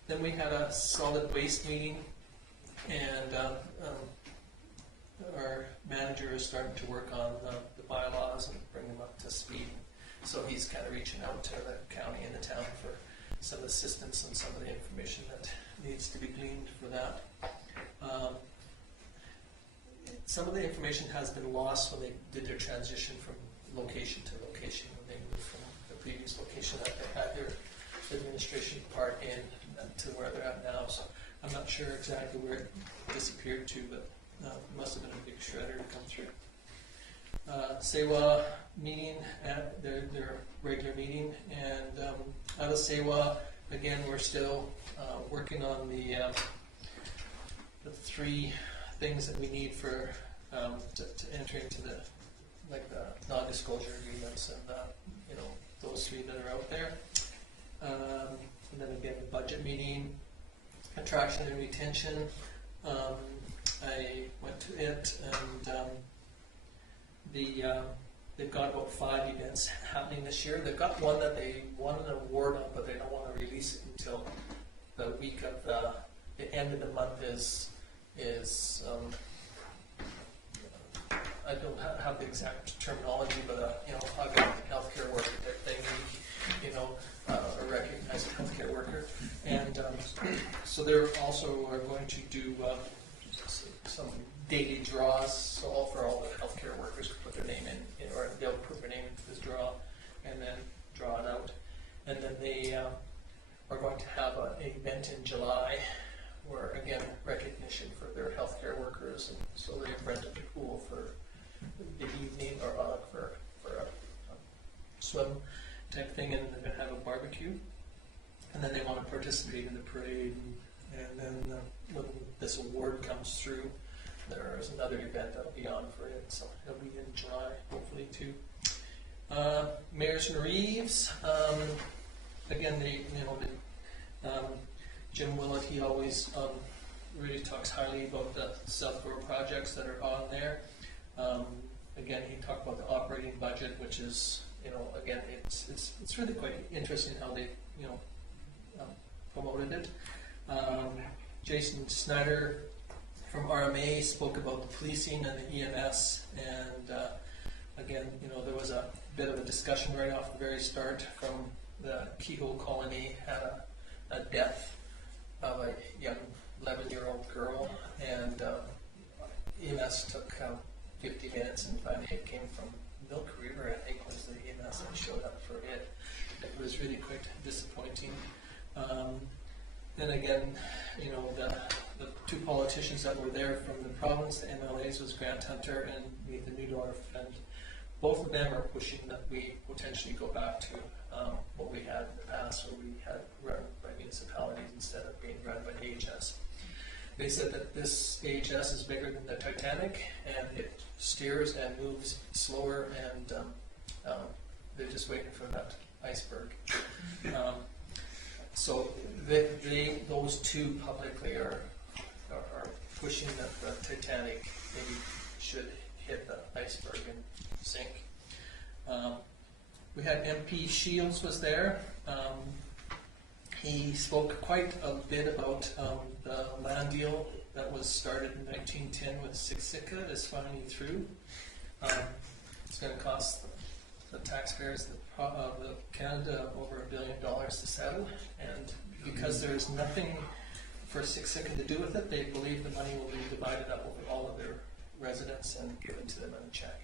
then we had a solid waste meeting, and our manager is starting to work on the bylaws and bring them up to speed. So he's kind of reaching out to the county and the town for some assistance and some of the information that needs to be gleaned for that. Some of the information has been lost when they did their transition from location to location, when they moved from the previous location that they had their administration part in to where they're at now. So I'm not sure exactly where it disappeared to, but it must have been a big shredder to come through. SEWA meeting, at their regular meeting, and out of SEWA, again, we're still working on the 3 things that we need for to enter into the non-disclosure agreements, and those 3 that are out there. And then again, the budget meeting, attraction and retention. I went to it, and they've got about 5 events happening this year. They've got one that they won an award on, but they don't want to release it until the week of the end of the month is I don't have the exact terminology, but I've got a healthcare worker that they need, a recognized healthcare worker, and so they're also are going to do some daily draws, so for all the healthcare workers to put their name in, or they'll put their name into this draw, and then draw it out, and then they are going to have an event in July, where again recognition for their healthcare workers, and so they rented the pool for the evening or for a swim type thing, and they're going to have a barbecue, and then they want to participate in the parade, and then when this award comes through, there is another event that'll be on for it, so it'll be in July, hopefully too. Mayors and Reeves, again, Jim Willett, he always really talks highly about the Southgrow projects that are on there. Again, he talked about the operating budget, which is, again, it's really quite interesting how they, promoted it. Jason Snyder from RMA spoke about the policing and the EMS, and again, there was a bit of a discussion right off the very start from the Kehoe colony had a death of a young 11-year-old girl, and EMS took 50 minutes, and finally it came from Milk River, I think was the EMS that showed up for it. It was really quite disappointing. Then again, the the two politicians that were there from the province, the MLAs, was Grant Hunter and Nathan Newdorf, and both of them are pushing that we potentially go back to what we had in the past, where we had run by municipalities instead of being run by AHS. They said that this AHS is bigger than the Titanic, and it steers and moves slower, and they're just waiting for that iceberg. So those two publicly are pushing that the Titanic maybe should hit the iceberg and sink. We had MP Shields was there. He spoke quite a bit about the land deal that was started in 1910 with Siksika is finally through. It's going to cost the taxpayers of Canada over $1 billion to settle, and because there's nothing for Siksika to do with it, they believe the money will be divided up over all of their residents and given to them in a check.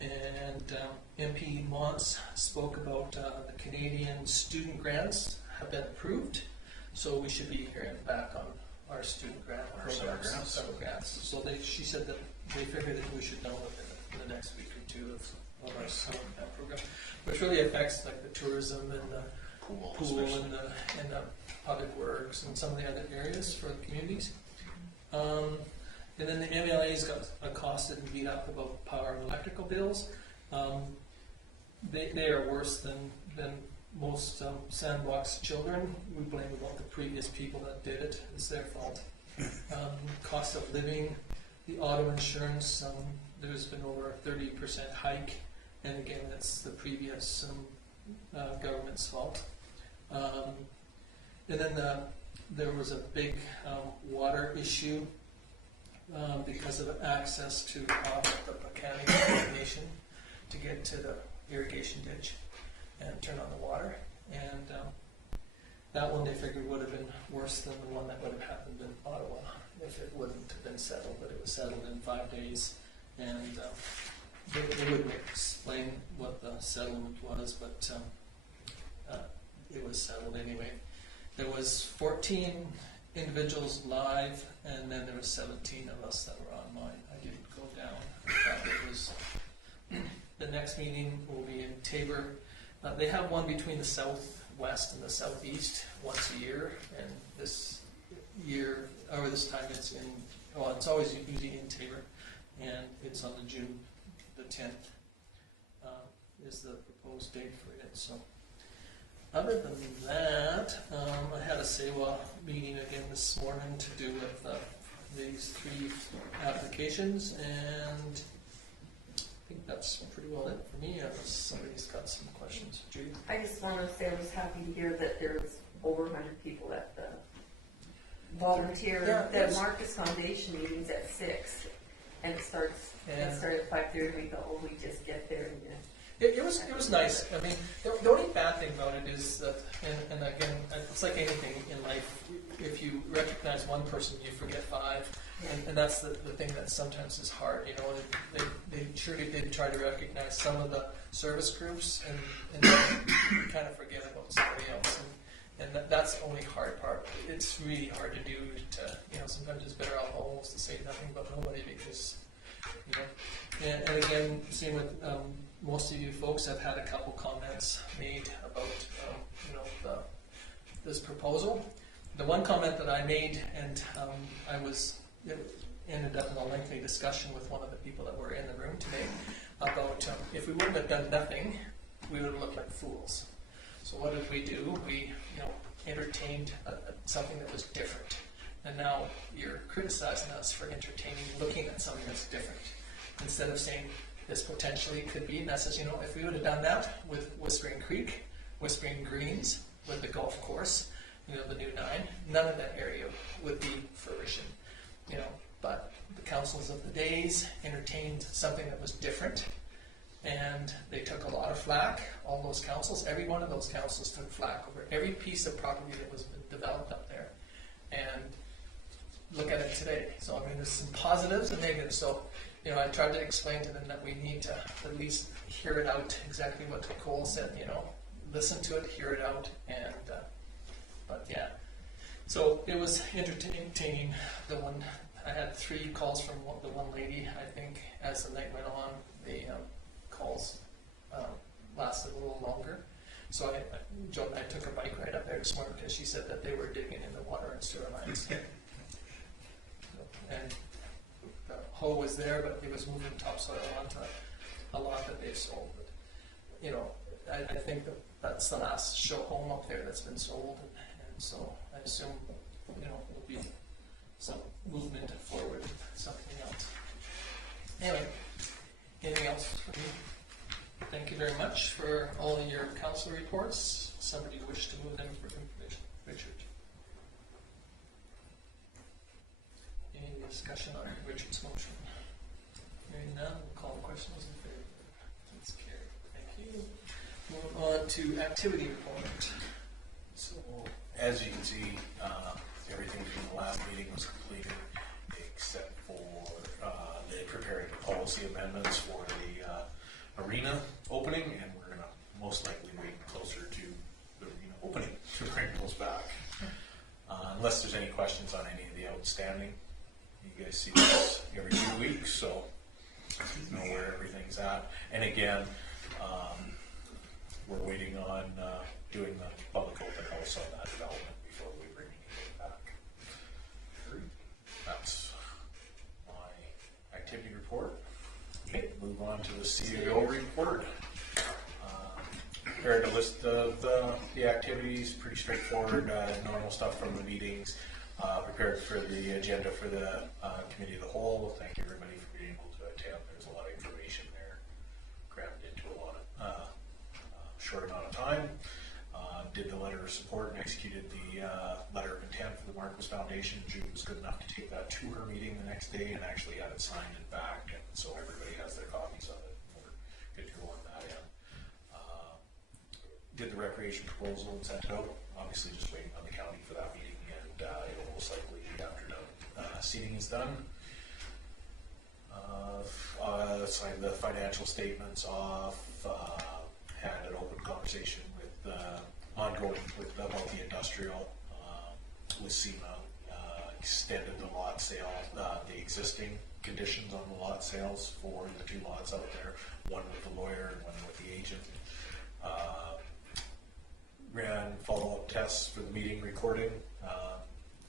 And MP Mons spoke about the Canadian student grants have been approved, so we should be hearing back on our student grant programs, several grants. So she said that they figured that we should know within the next week or two of our summer grant program, which really affects like the tourism and the pool and the public works and some of the other areas for the communities. And then the MLAs got accosted and beat up about power and electrical bills. They are worse than most sandbox children. We blame about the previous people that did it. It's their fault. Cost of living, the auto insurance, there's been over a 30% hike. And again, that's the previous government's fault. And then there was a big water issue because of access to the mechanic irrigation to get to the irrigation ditch and turn on the water. And that one they figured would have been worse than the one that would have happened in Ottawa if it wouldn't have been settled, but it was settled in 5 days. And they wouldn't explain what the settlement was, but it was settled anyway. There was 14 individuals live, and then there was 17 of us that were online. I didn't go down. It was the next meeting will be in Tabor. They have one between the southwest and the southeast once a year, and this year, or this time it's in, well, it's always usually in Tabor, and it's on the June the 10th is the proposed date for it. So other than that, I had a SEWA meeting again this morning to do with these 3 applications, and I think that's pretty well it for me, unless somebody's got some questions. Judy? I just want to say I was happy to hear that there's over 100 people at the volunteer. Yeah, the Marquis Foundation meeting's at 6, and it starts. Yeah. It started at 5:30. We thought, oh, we just get there and then. It was nice. I mean, the only bad thing about it is that, and again, it's like anything in life. If you recognize one person, you forget 5, and that's the thing that sometimes is hard. You know, they surely did try to recognize some of the service groups, and then you kind of forget about somebody else, and that's the only hard part. It's really hard to do. Sometimes it's better off almost to say nothing about nobody because, and again, same with. Most of you folks have had a couple comments made about this proposal. The one comment that I made, and it ended up in a lengthy discussion with one of the people that were in the room today about if we wouldn't have done nothing, we would have looked like fools. So what did we do? We entertained something that was different, and now you're criticizing us for looking at something that's different instead of saying. This potentially could be, and that says, if we would have done that with Whispering Creek, Whispering Greens, with the golf course, the new 9, none of that area would be fruition, but the councils of the days entertained something that was different, and they took a lot of flack, all those councils, every one of those councils took flack over every piece of property that was developed up there, and look at it today. So, there's some positives and negatives, so I tried to explain to them that we need to at least hear it out, exactly what Cole said, listen to it, hear it out, and, but yeah. So it was entertaining. The one, I had 3 calls from the one lady. I think as the night went on, the calls lasted a little longer. So I took a bike ride up there this morning because she said that they were digging in the water and sewer lines. And the hoe was there, but it was moving topsoil onto a lot that they've sold. But, you know, I think that's the last show home up there that's been sold, and so I assume, you know, there'll be some movement forward with something else. Anyway, anything else for me? Thank you very much for all of your council reports. Somebody wish to move them for information? Richard? Any discussion on Richard's motion? Hearing none, we'll call the question. Those in favor? That's carried. Thank you. Move on to activity report. So, as you can see, everything from the last meeting was completed, except for they preparing the policy amendments for the arena opening, and we're going to most likely wait closer to the arena opening to bring those back. Unless there's any questions on any of the outstanding. You guys see this every 2 weeks, so you know where everything's at. And again, we're waiting on doing the public open house on that development before we bring anything back. That's my activity report. Okay, move on to the CEO report. Prepared a list of the activities, pretty straightforward, normal stuff from the meetings. Prepared for the agenda for the committee of the whole. Thank you everybody for being able to attend. There's a lot of information there, crammed into a lot of short amount of time. Did the letter of support and executed the letter of intent for the Marquis Foundation. Jude was good enough to take that to her meeting the next day and actually had it signed and back, and so everybody has their copies of it. We're good to go on that end. Did the recreation proposal and sent it out. Obviously just waiting on the county for that meeting, and it'll most likely be after seating is done. Signed the financial statements off. Had an open conversation with ongoing about the industrial with SEMA, extended the lot sale, the existing conditions on the lot sales for the 2 lots out there, one with the lawyer and one with the agent. Ran follow-up tests for the meeting recording.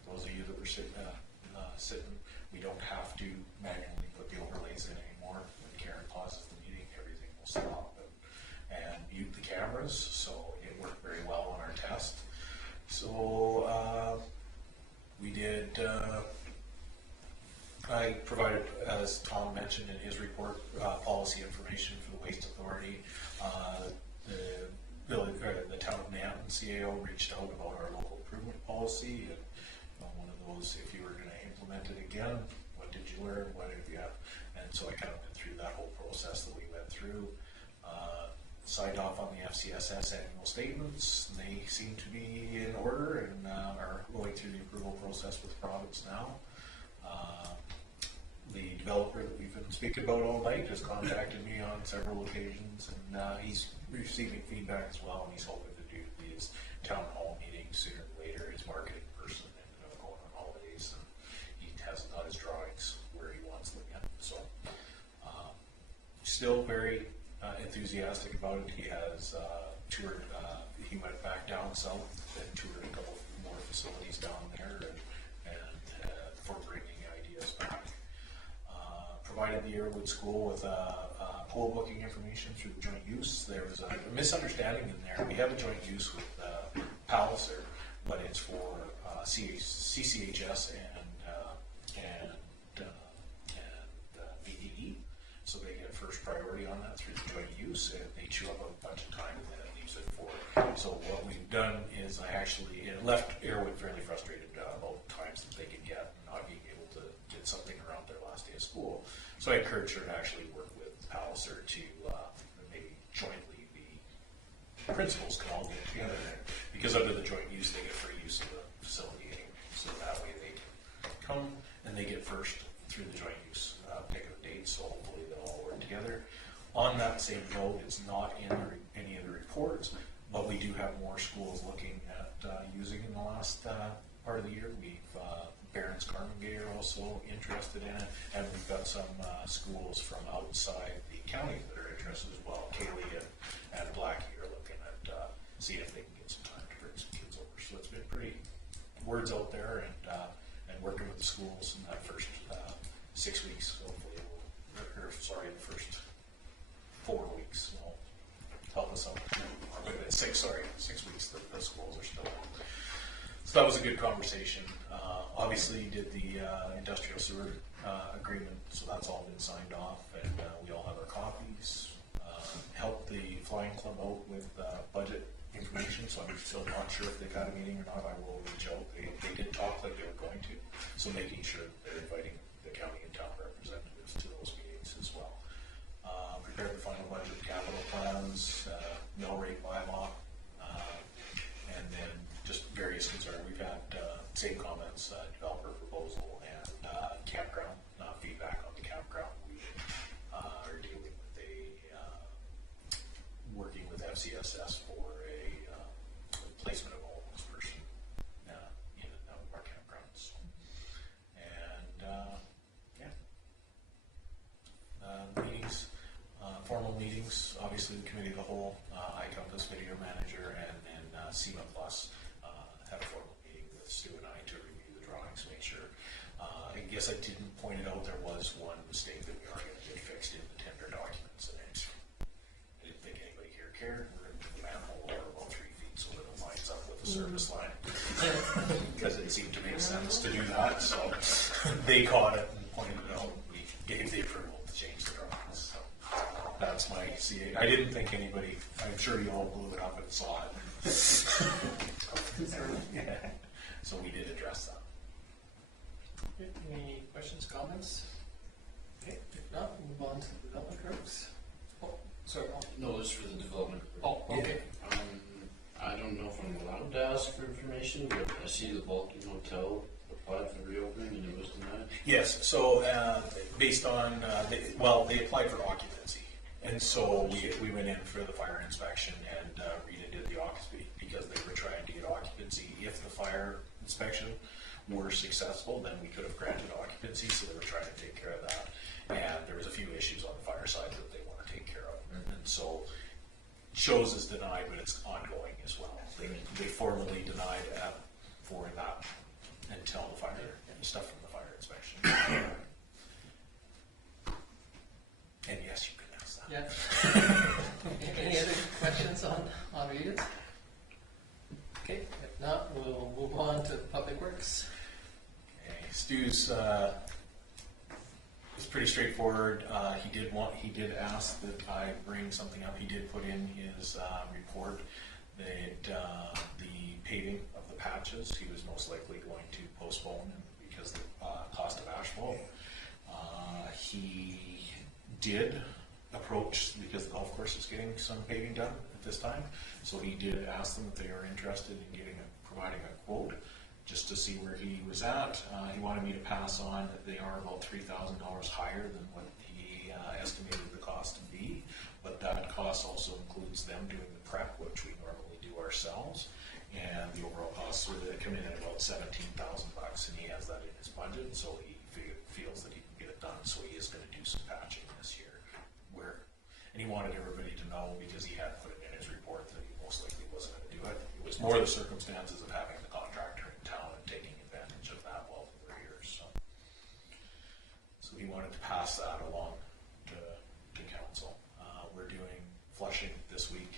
Those of you that were sitting, we don't have to manually put the overlays in anymore. When Karen pauses the meeting, everything will stop and mute the cameras, so it worked very well on our test. So we did, I provided, as Tom mentioned in his report, policy information for the Waste Authority. The town of Nanton CAO reached out about our local improvement policy, and one of those, if you were going to implement it again, what did you learn, what have you, and so I kind of went through that whole process that we went through. Signed off on the FCSS annual statements. They seem to be in order and are going through the approval process with the province now. The developer that we've been speaking about all night has contacted me on several occasions, and he's receiving feedback as well, and he's hoping to do his town hall meeting sooner than later. His marketing person ended up going on holidays, and he hasn't got his drawings where he wants them yet. So still very enthusiastic about it. He has toured, he went back down south and toured a couple more facilities down there and for bringing ideas back. Provided the Airwood School with pool booking information through the joint use. There was a misunderstanding in there. We have a joint use with Palliser, but it's for CCHS and BDE. So they get first priority on that through the joint use, and they chew up a bunch of time, and then it leaves it for. So what we've done is it left Airwood fairly frustrated about the times that they could get and not being able to get something around their last day of school. So I encouraged her to actually work with Palliser to maybe jointly the principals can all get together there, because under the joint use they get free use of the facility anyway. So that way they can come and they get first through the joint use pick of the date. So hopefully they'll all work together. On that same note, it's not in any of the reports, but we do have more schools looking at using in the last part of the year. We've, Barron's Carnegie are also interested in it, and we've got some schools from outside the county that are interested as well. Kaylee and Blackie are looking at seeing if they can get some time to bring some kids over. So it's been pretty, word's out there, and working with the schools in that first 6 weeks. Hopefully, the first 4 weeks will help us out. Or maybe 6 weeks. The schools are still on. So that was a good conversation. Obviously, did the industrial sewer agreement, so that's all been signed off, and we all have our copies. Helped the Flying Club out with budget information, so I'm still not sure if they've had a meeting or not. I will reach out. They did talk like they were going to, so making sure that they're inviting the county and town representatives to those meetings as well. Prepared the final budget, capital plans, mill rate bylaw, and then just various concerns. We've had same comments, developer proposal, and campground feedback on the campground. We are dealing with working with FCSS for a placement of a homeless person in and out of our campgrounds. And meetings, formal meetings, obviously the committee of the whole, iCompass video manager, and SEMA Plus had a formal meeting with Stu and I to review the drawings, make sure. I guess I didn't point it out, there was one mistake that we are going to get fixed in the tender documents, and I didn't think anybody here cared. We're going to do the manhole over about 3 feet so that it lines up with the service line, because it seemed to make sense to do that. So they caught it and pointed it out. We gave the approval to change the drawings. So that's my CA. I didn't think anybody. I'm sure you all blew it up and saw it. Yeah. So we did address that. Any questions, comments? Okay, if not, we'll move on to the development groups. Oh, sorry. No, this is for the development. Oh, okay. I don't know if I'm allowed to ask for information, but I see the Vulcan Hotel applied for reopening and it was denied. Yes. So based on they applied for occupancy, and so we went in for the fire inspection, and Rita did the occupancy because they were trying to get occupancy. If the fire inspection were successful, then we could have granted occupancy. So they were trying to take care of that, and there was a few issues on the fire side that they want to take care of, and so shows is denied, but it's ongoing as well. They formally denied for that until the fire stuff from the fire inspection. And yes, you can ask that. Yeah. Any other questions on Rita's? Okay, if not, we'll move on to Public Works. Okay. Stu's it's pretty straightforward. He did ask that I bring something up. He did put in his report that the paving of the patches, he was most likely going to postpone because of the cost of asphalt. He did approach, because the golf course is getting some paving done at this time, so he did ask them if they are interested in providing a quote just to see where he was at. He wanted me to pass on that they are about $3,000 higher than what he estimated the cost to be, but that cost also includes them doing the prep, which we normally do ourselves, and the overall costs would come in at about $17,000, and he has that in his budget, so he feels that he can get it done. So he is going to do some patching this year. And he wanted everybody to know, because he had put it in his report, that he most likely wasn't going to do it. It was more the circumstances of having the contractor in town and taking advantage of that while we were here. So he wanted to pass that along to council. We're doing flushing this week.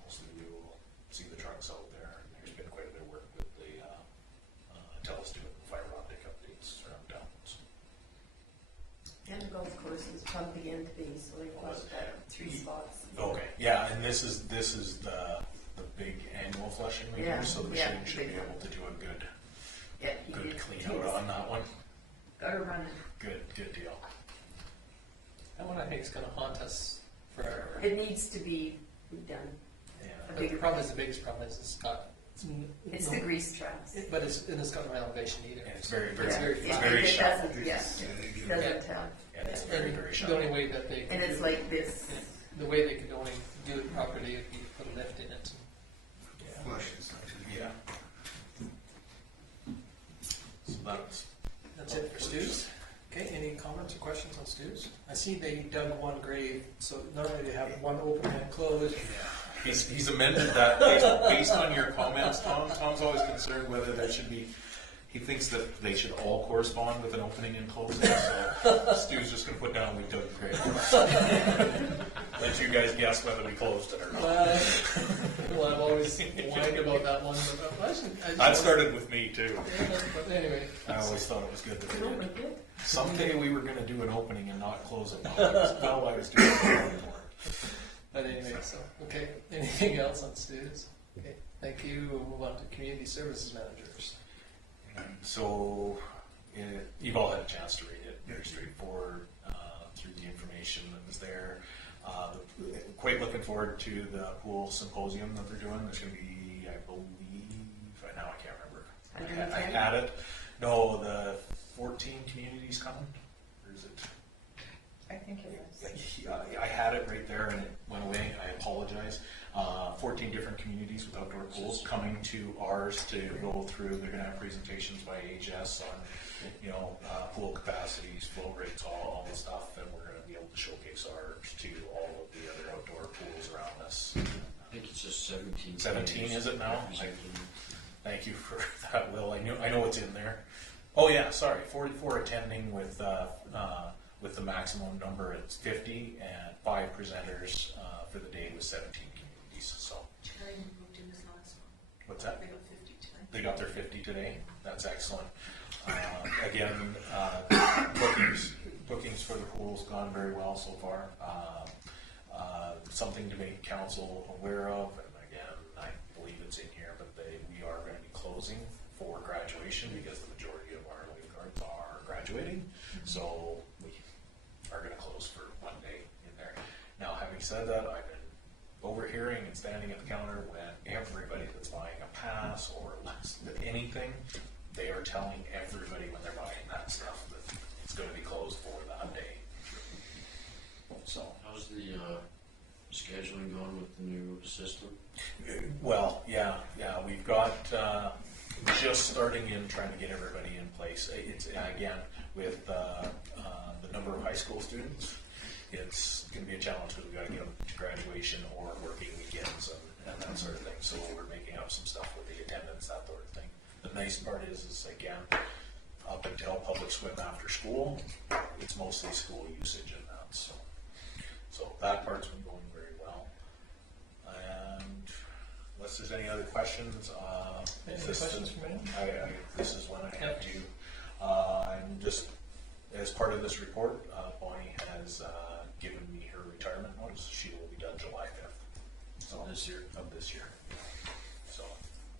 Mostly we will see the trucks out there. There's been quite a bit of work with the TELUS doing fiber optic updates around town. So. And the golf course is pumping in today, so they've got that 3 spots. Okay, yeah, and this is the big annual flushing we do, so the machine should be able to do a good clean out on that one. Gotta run it. Good deal. That one I think is going to haunt us forever. It needs to be done. Yeah. But the problem is, the biggest problem is it's got. It's the grease traps. But it's got no elevation either. And it's very It shallow. doesn't, doesn't tell. And it's very The shallow. only way that they And it's like this. the way they could only do it properly would be to put a lift in it. Yeah. Flushes. Yeah. it for Stu's. Okay, any comments or questions on Stu's? I see they dug one grave, so normally they have one open and closed. He's amended that based on your comments, Tom. Tom's always concerned whether there should be, he thinks that they should all correspond with an opening and closing, so Stu's just gonna put down we dug the grave. Let you guys guess whether we closed it or not. Well, I've always whined about that one, but That started with me too. But anyway. I always thought it was good that You we know, did. we did. Someday we were gonna do an opening and not close it. Well, I was doing it before. But anyway, so, okay, anything else on Stu's? Okay, thank you. We'll move on to community services managers. So, you've all had a chance to read it, very straightforward, through the information that was there. Quite looking forward to the pool symposium that they're doing. There's gonna be, I believe, right now I can't remember. I had it. No, the 14 communities coming, or is it? I think it is. I had it right there and it went away. I apologize. 14 different communities with outdoor pools coming to ours to go through. They're going to have presentations by AHS on, pool capacities, flow rates, all the stuff, and we're going to be able to showcase ours to all of the other outdoor pools around us. I think it's just 17. 17, is it now? 17. Thank you for that, Will. I know it's in there. Oh yeah, sorry. 44 attending with the maximum number at 50 and 5 presenters for the day with 17 communities. So. Terry moved in this last one. What's that? They got 50 today. They got their 50 today. That's excellent. Again, bookings for the pool's gone very well so far. Something to make council aware of, and again, I believe it's in here, but we are going to be closing for graduation because the majority of our lifeguards are graduating. So we are going to close for one day in there. Now, having said that, I've been overhearing and standing at the counter when everybody that's buying a pass or anything, they are telling everybody when they're buying that stuff that it's going to be closed for that day. So, How's the scheduling going with the new system? well, yeah, we've got just starting in trying to get everybody in place. It's again with the number of high school students. It's going to be a challenge because we've got to get them to graduation or working weekends and that sort of thing. So we're making up some stuff with the attendance, that sort of thing. The nice part is again, up until public swim after school, it's mostly school usage in that. So that part's been going very well. And unless there's any other questions, Any questions from anyone? this is when I have to. I'm just, as part of this report, Bonnie has given me her retirement notice. She will be done July 5th. So this year. So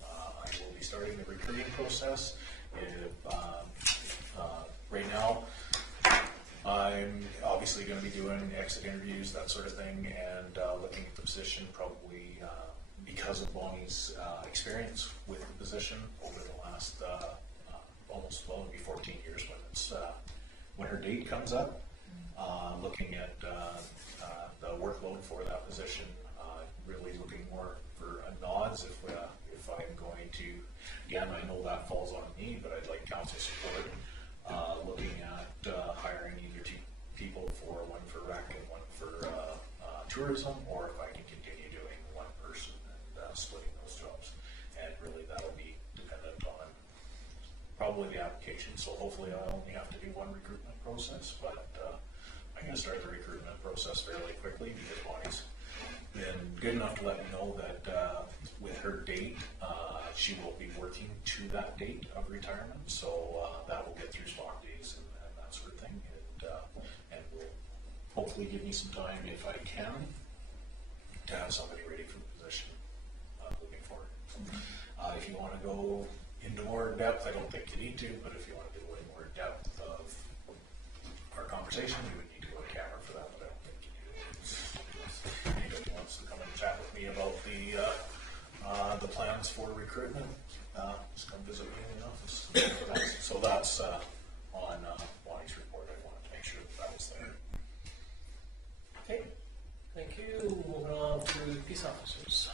I will be starting the recruiting process. Right now, I'm obviously going to be doing exit interviews, that sort of thing, and looking at the position probably because of Bonnie's experience with the position over the last it'll be 14 years when her date comes up. Looking at the workload for that position, really looking more for nods if I'm going to. Again, I know that falls on me, but I'd like council support. Looking at hiring either two people, one for rec and one for tourism, or if I can continue doing one person and splitting those jobs. And really that'll be dependent on probably the application. So hopefully I only have to do one recruitment process, but I'm going to start the recruitment process fairly quickly because Bonnie's been good enough to let me know that with her date, she will be working to that date of retirement. So that will get through stock days and that sort of thing, and will hopefully give me some time, if I can, to have somebody ready for the position moving forward. If you want to go into more depth, I don't think you need to, but if you want to go into more depth of our conversation, you would need to go to camera for that, but I don't think you do. Anybody wants to come and chat with me about the plans for recruitment, just come visit me in the office. So that's on Bonnie's report. I wanted to make sure that was there. Okay, thank you. Moving on to peace officers.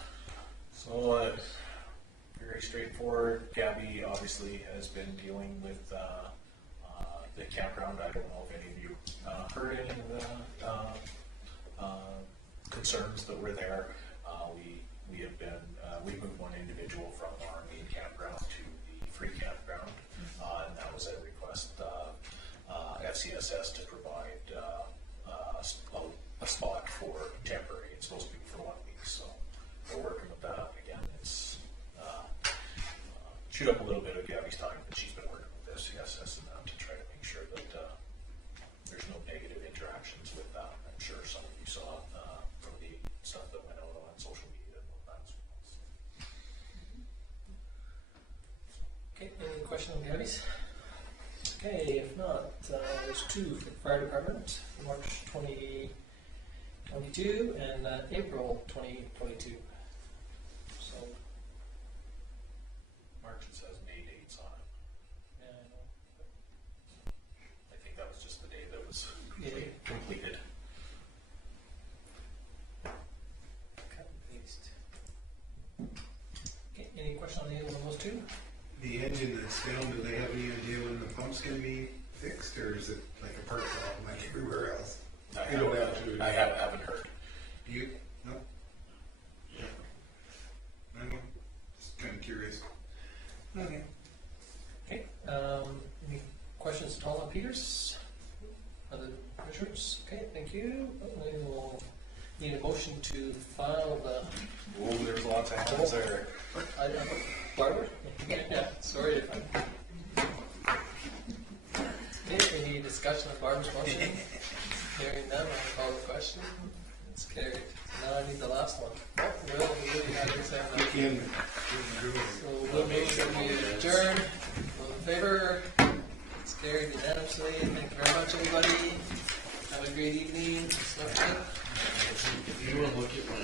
So very straightforward. Gabby obviously has been dealing with campground. I don't know if any of you heard any of the concerns that were there. We have been, we moved one individual from our main campground to the free campground, and that was at request of FCSS to provide a spot for temporary. It's supposed to be for 1 week, so we're working with that. Again, it's shoot up a little bit of Gabby's time, but she's been working with FCSS and that to try to make sure that there's no negative interactions with that. I'm sure some of you saw from the stuff that went out on social media about that as well. So. Okay, any question on Gabby's? Okay, if not, there's two for the fire department, March 2022 and April 2022. So, March, it says May dates on it. yeah, I know. I think that was just the day that was Yeah. completed. Cut and paste. Okay, any question on either one of those two? The engine that's down, do they have any idea when the pump's gonna be fixed, or is it like a part problem like everywhere else? I You don't have to. haven't heard. You? No? Yeah. I don't know, just kinda curious. Okay. Okay, any questions at all on Peters? Other commissioners? Okay, thank you. We will need a motion to file the, Oh, there's lots of hands there. Barbara? Yeah, sorry if I. Okay, any discussion on Barbara's motion? Hearing none, I'll call the question. It's carried. Now I need the last one. Oh, Will, we really had this hand up. Again, So we'll make sure we adjourn. All in favor? It's carried unanimously. Thank you very much, everybody. Have a great evening. If you want to look at my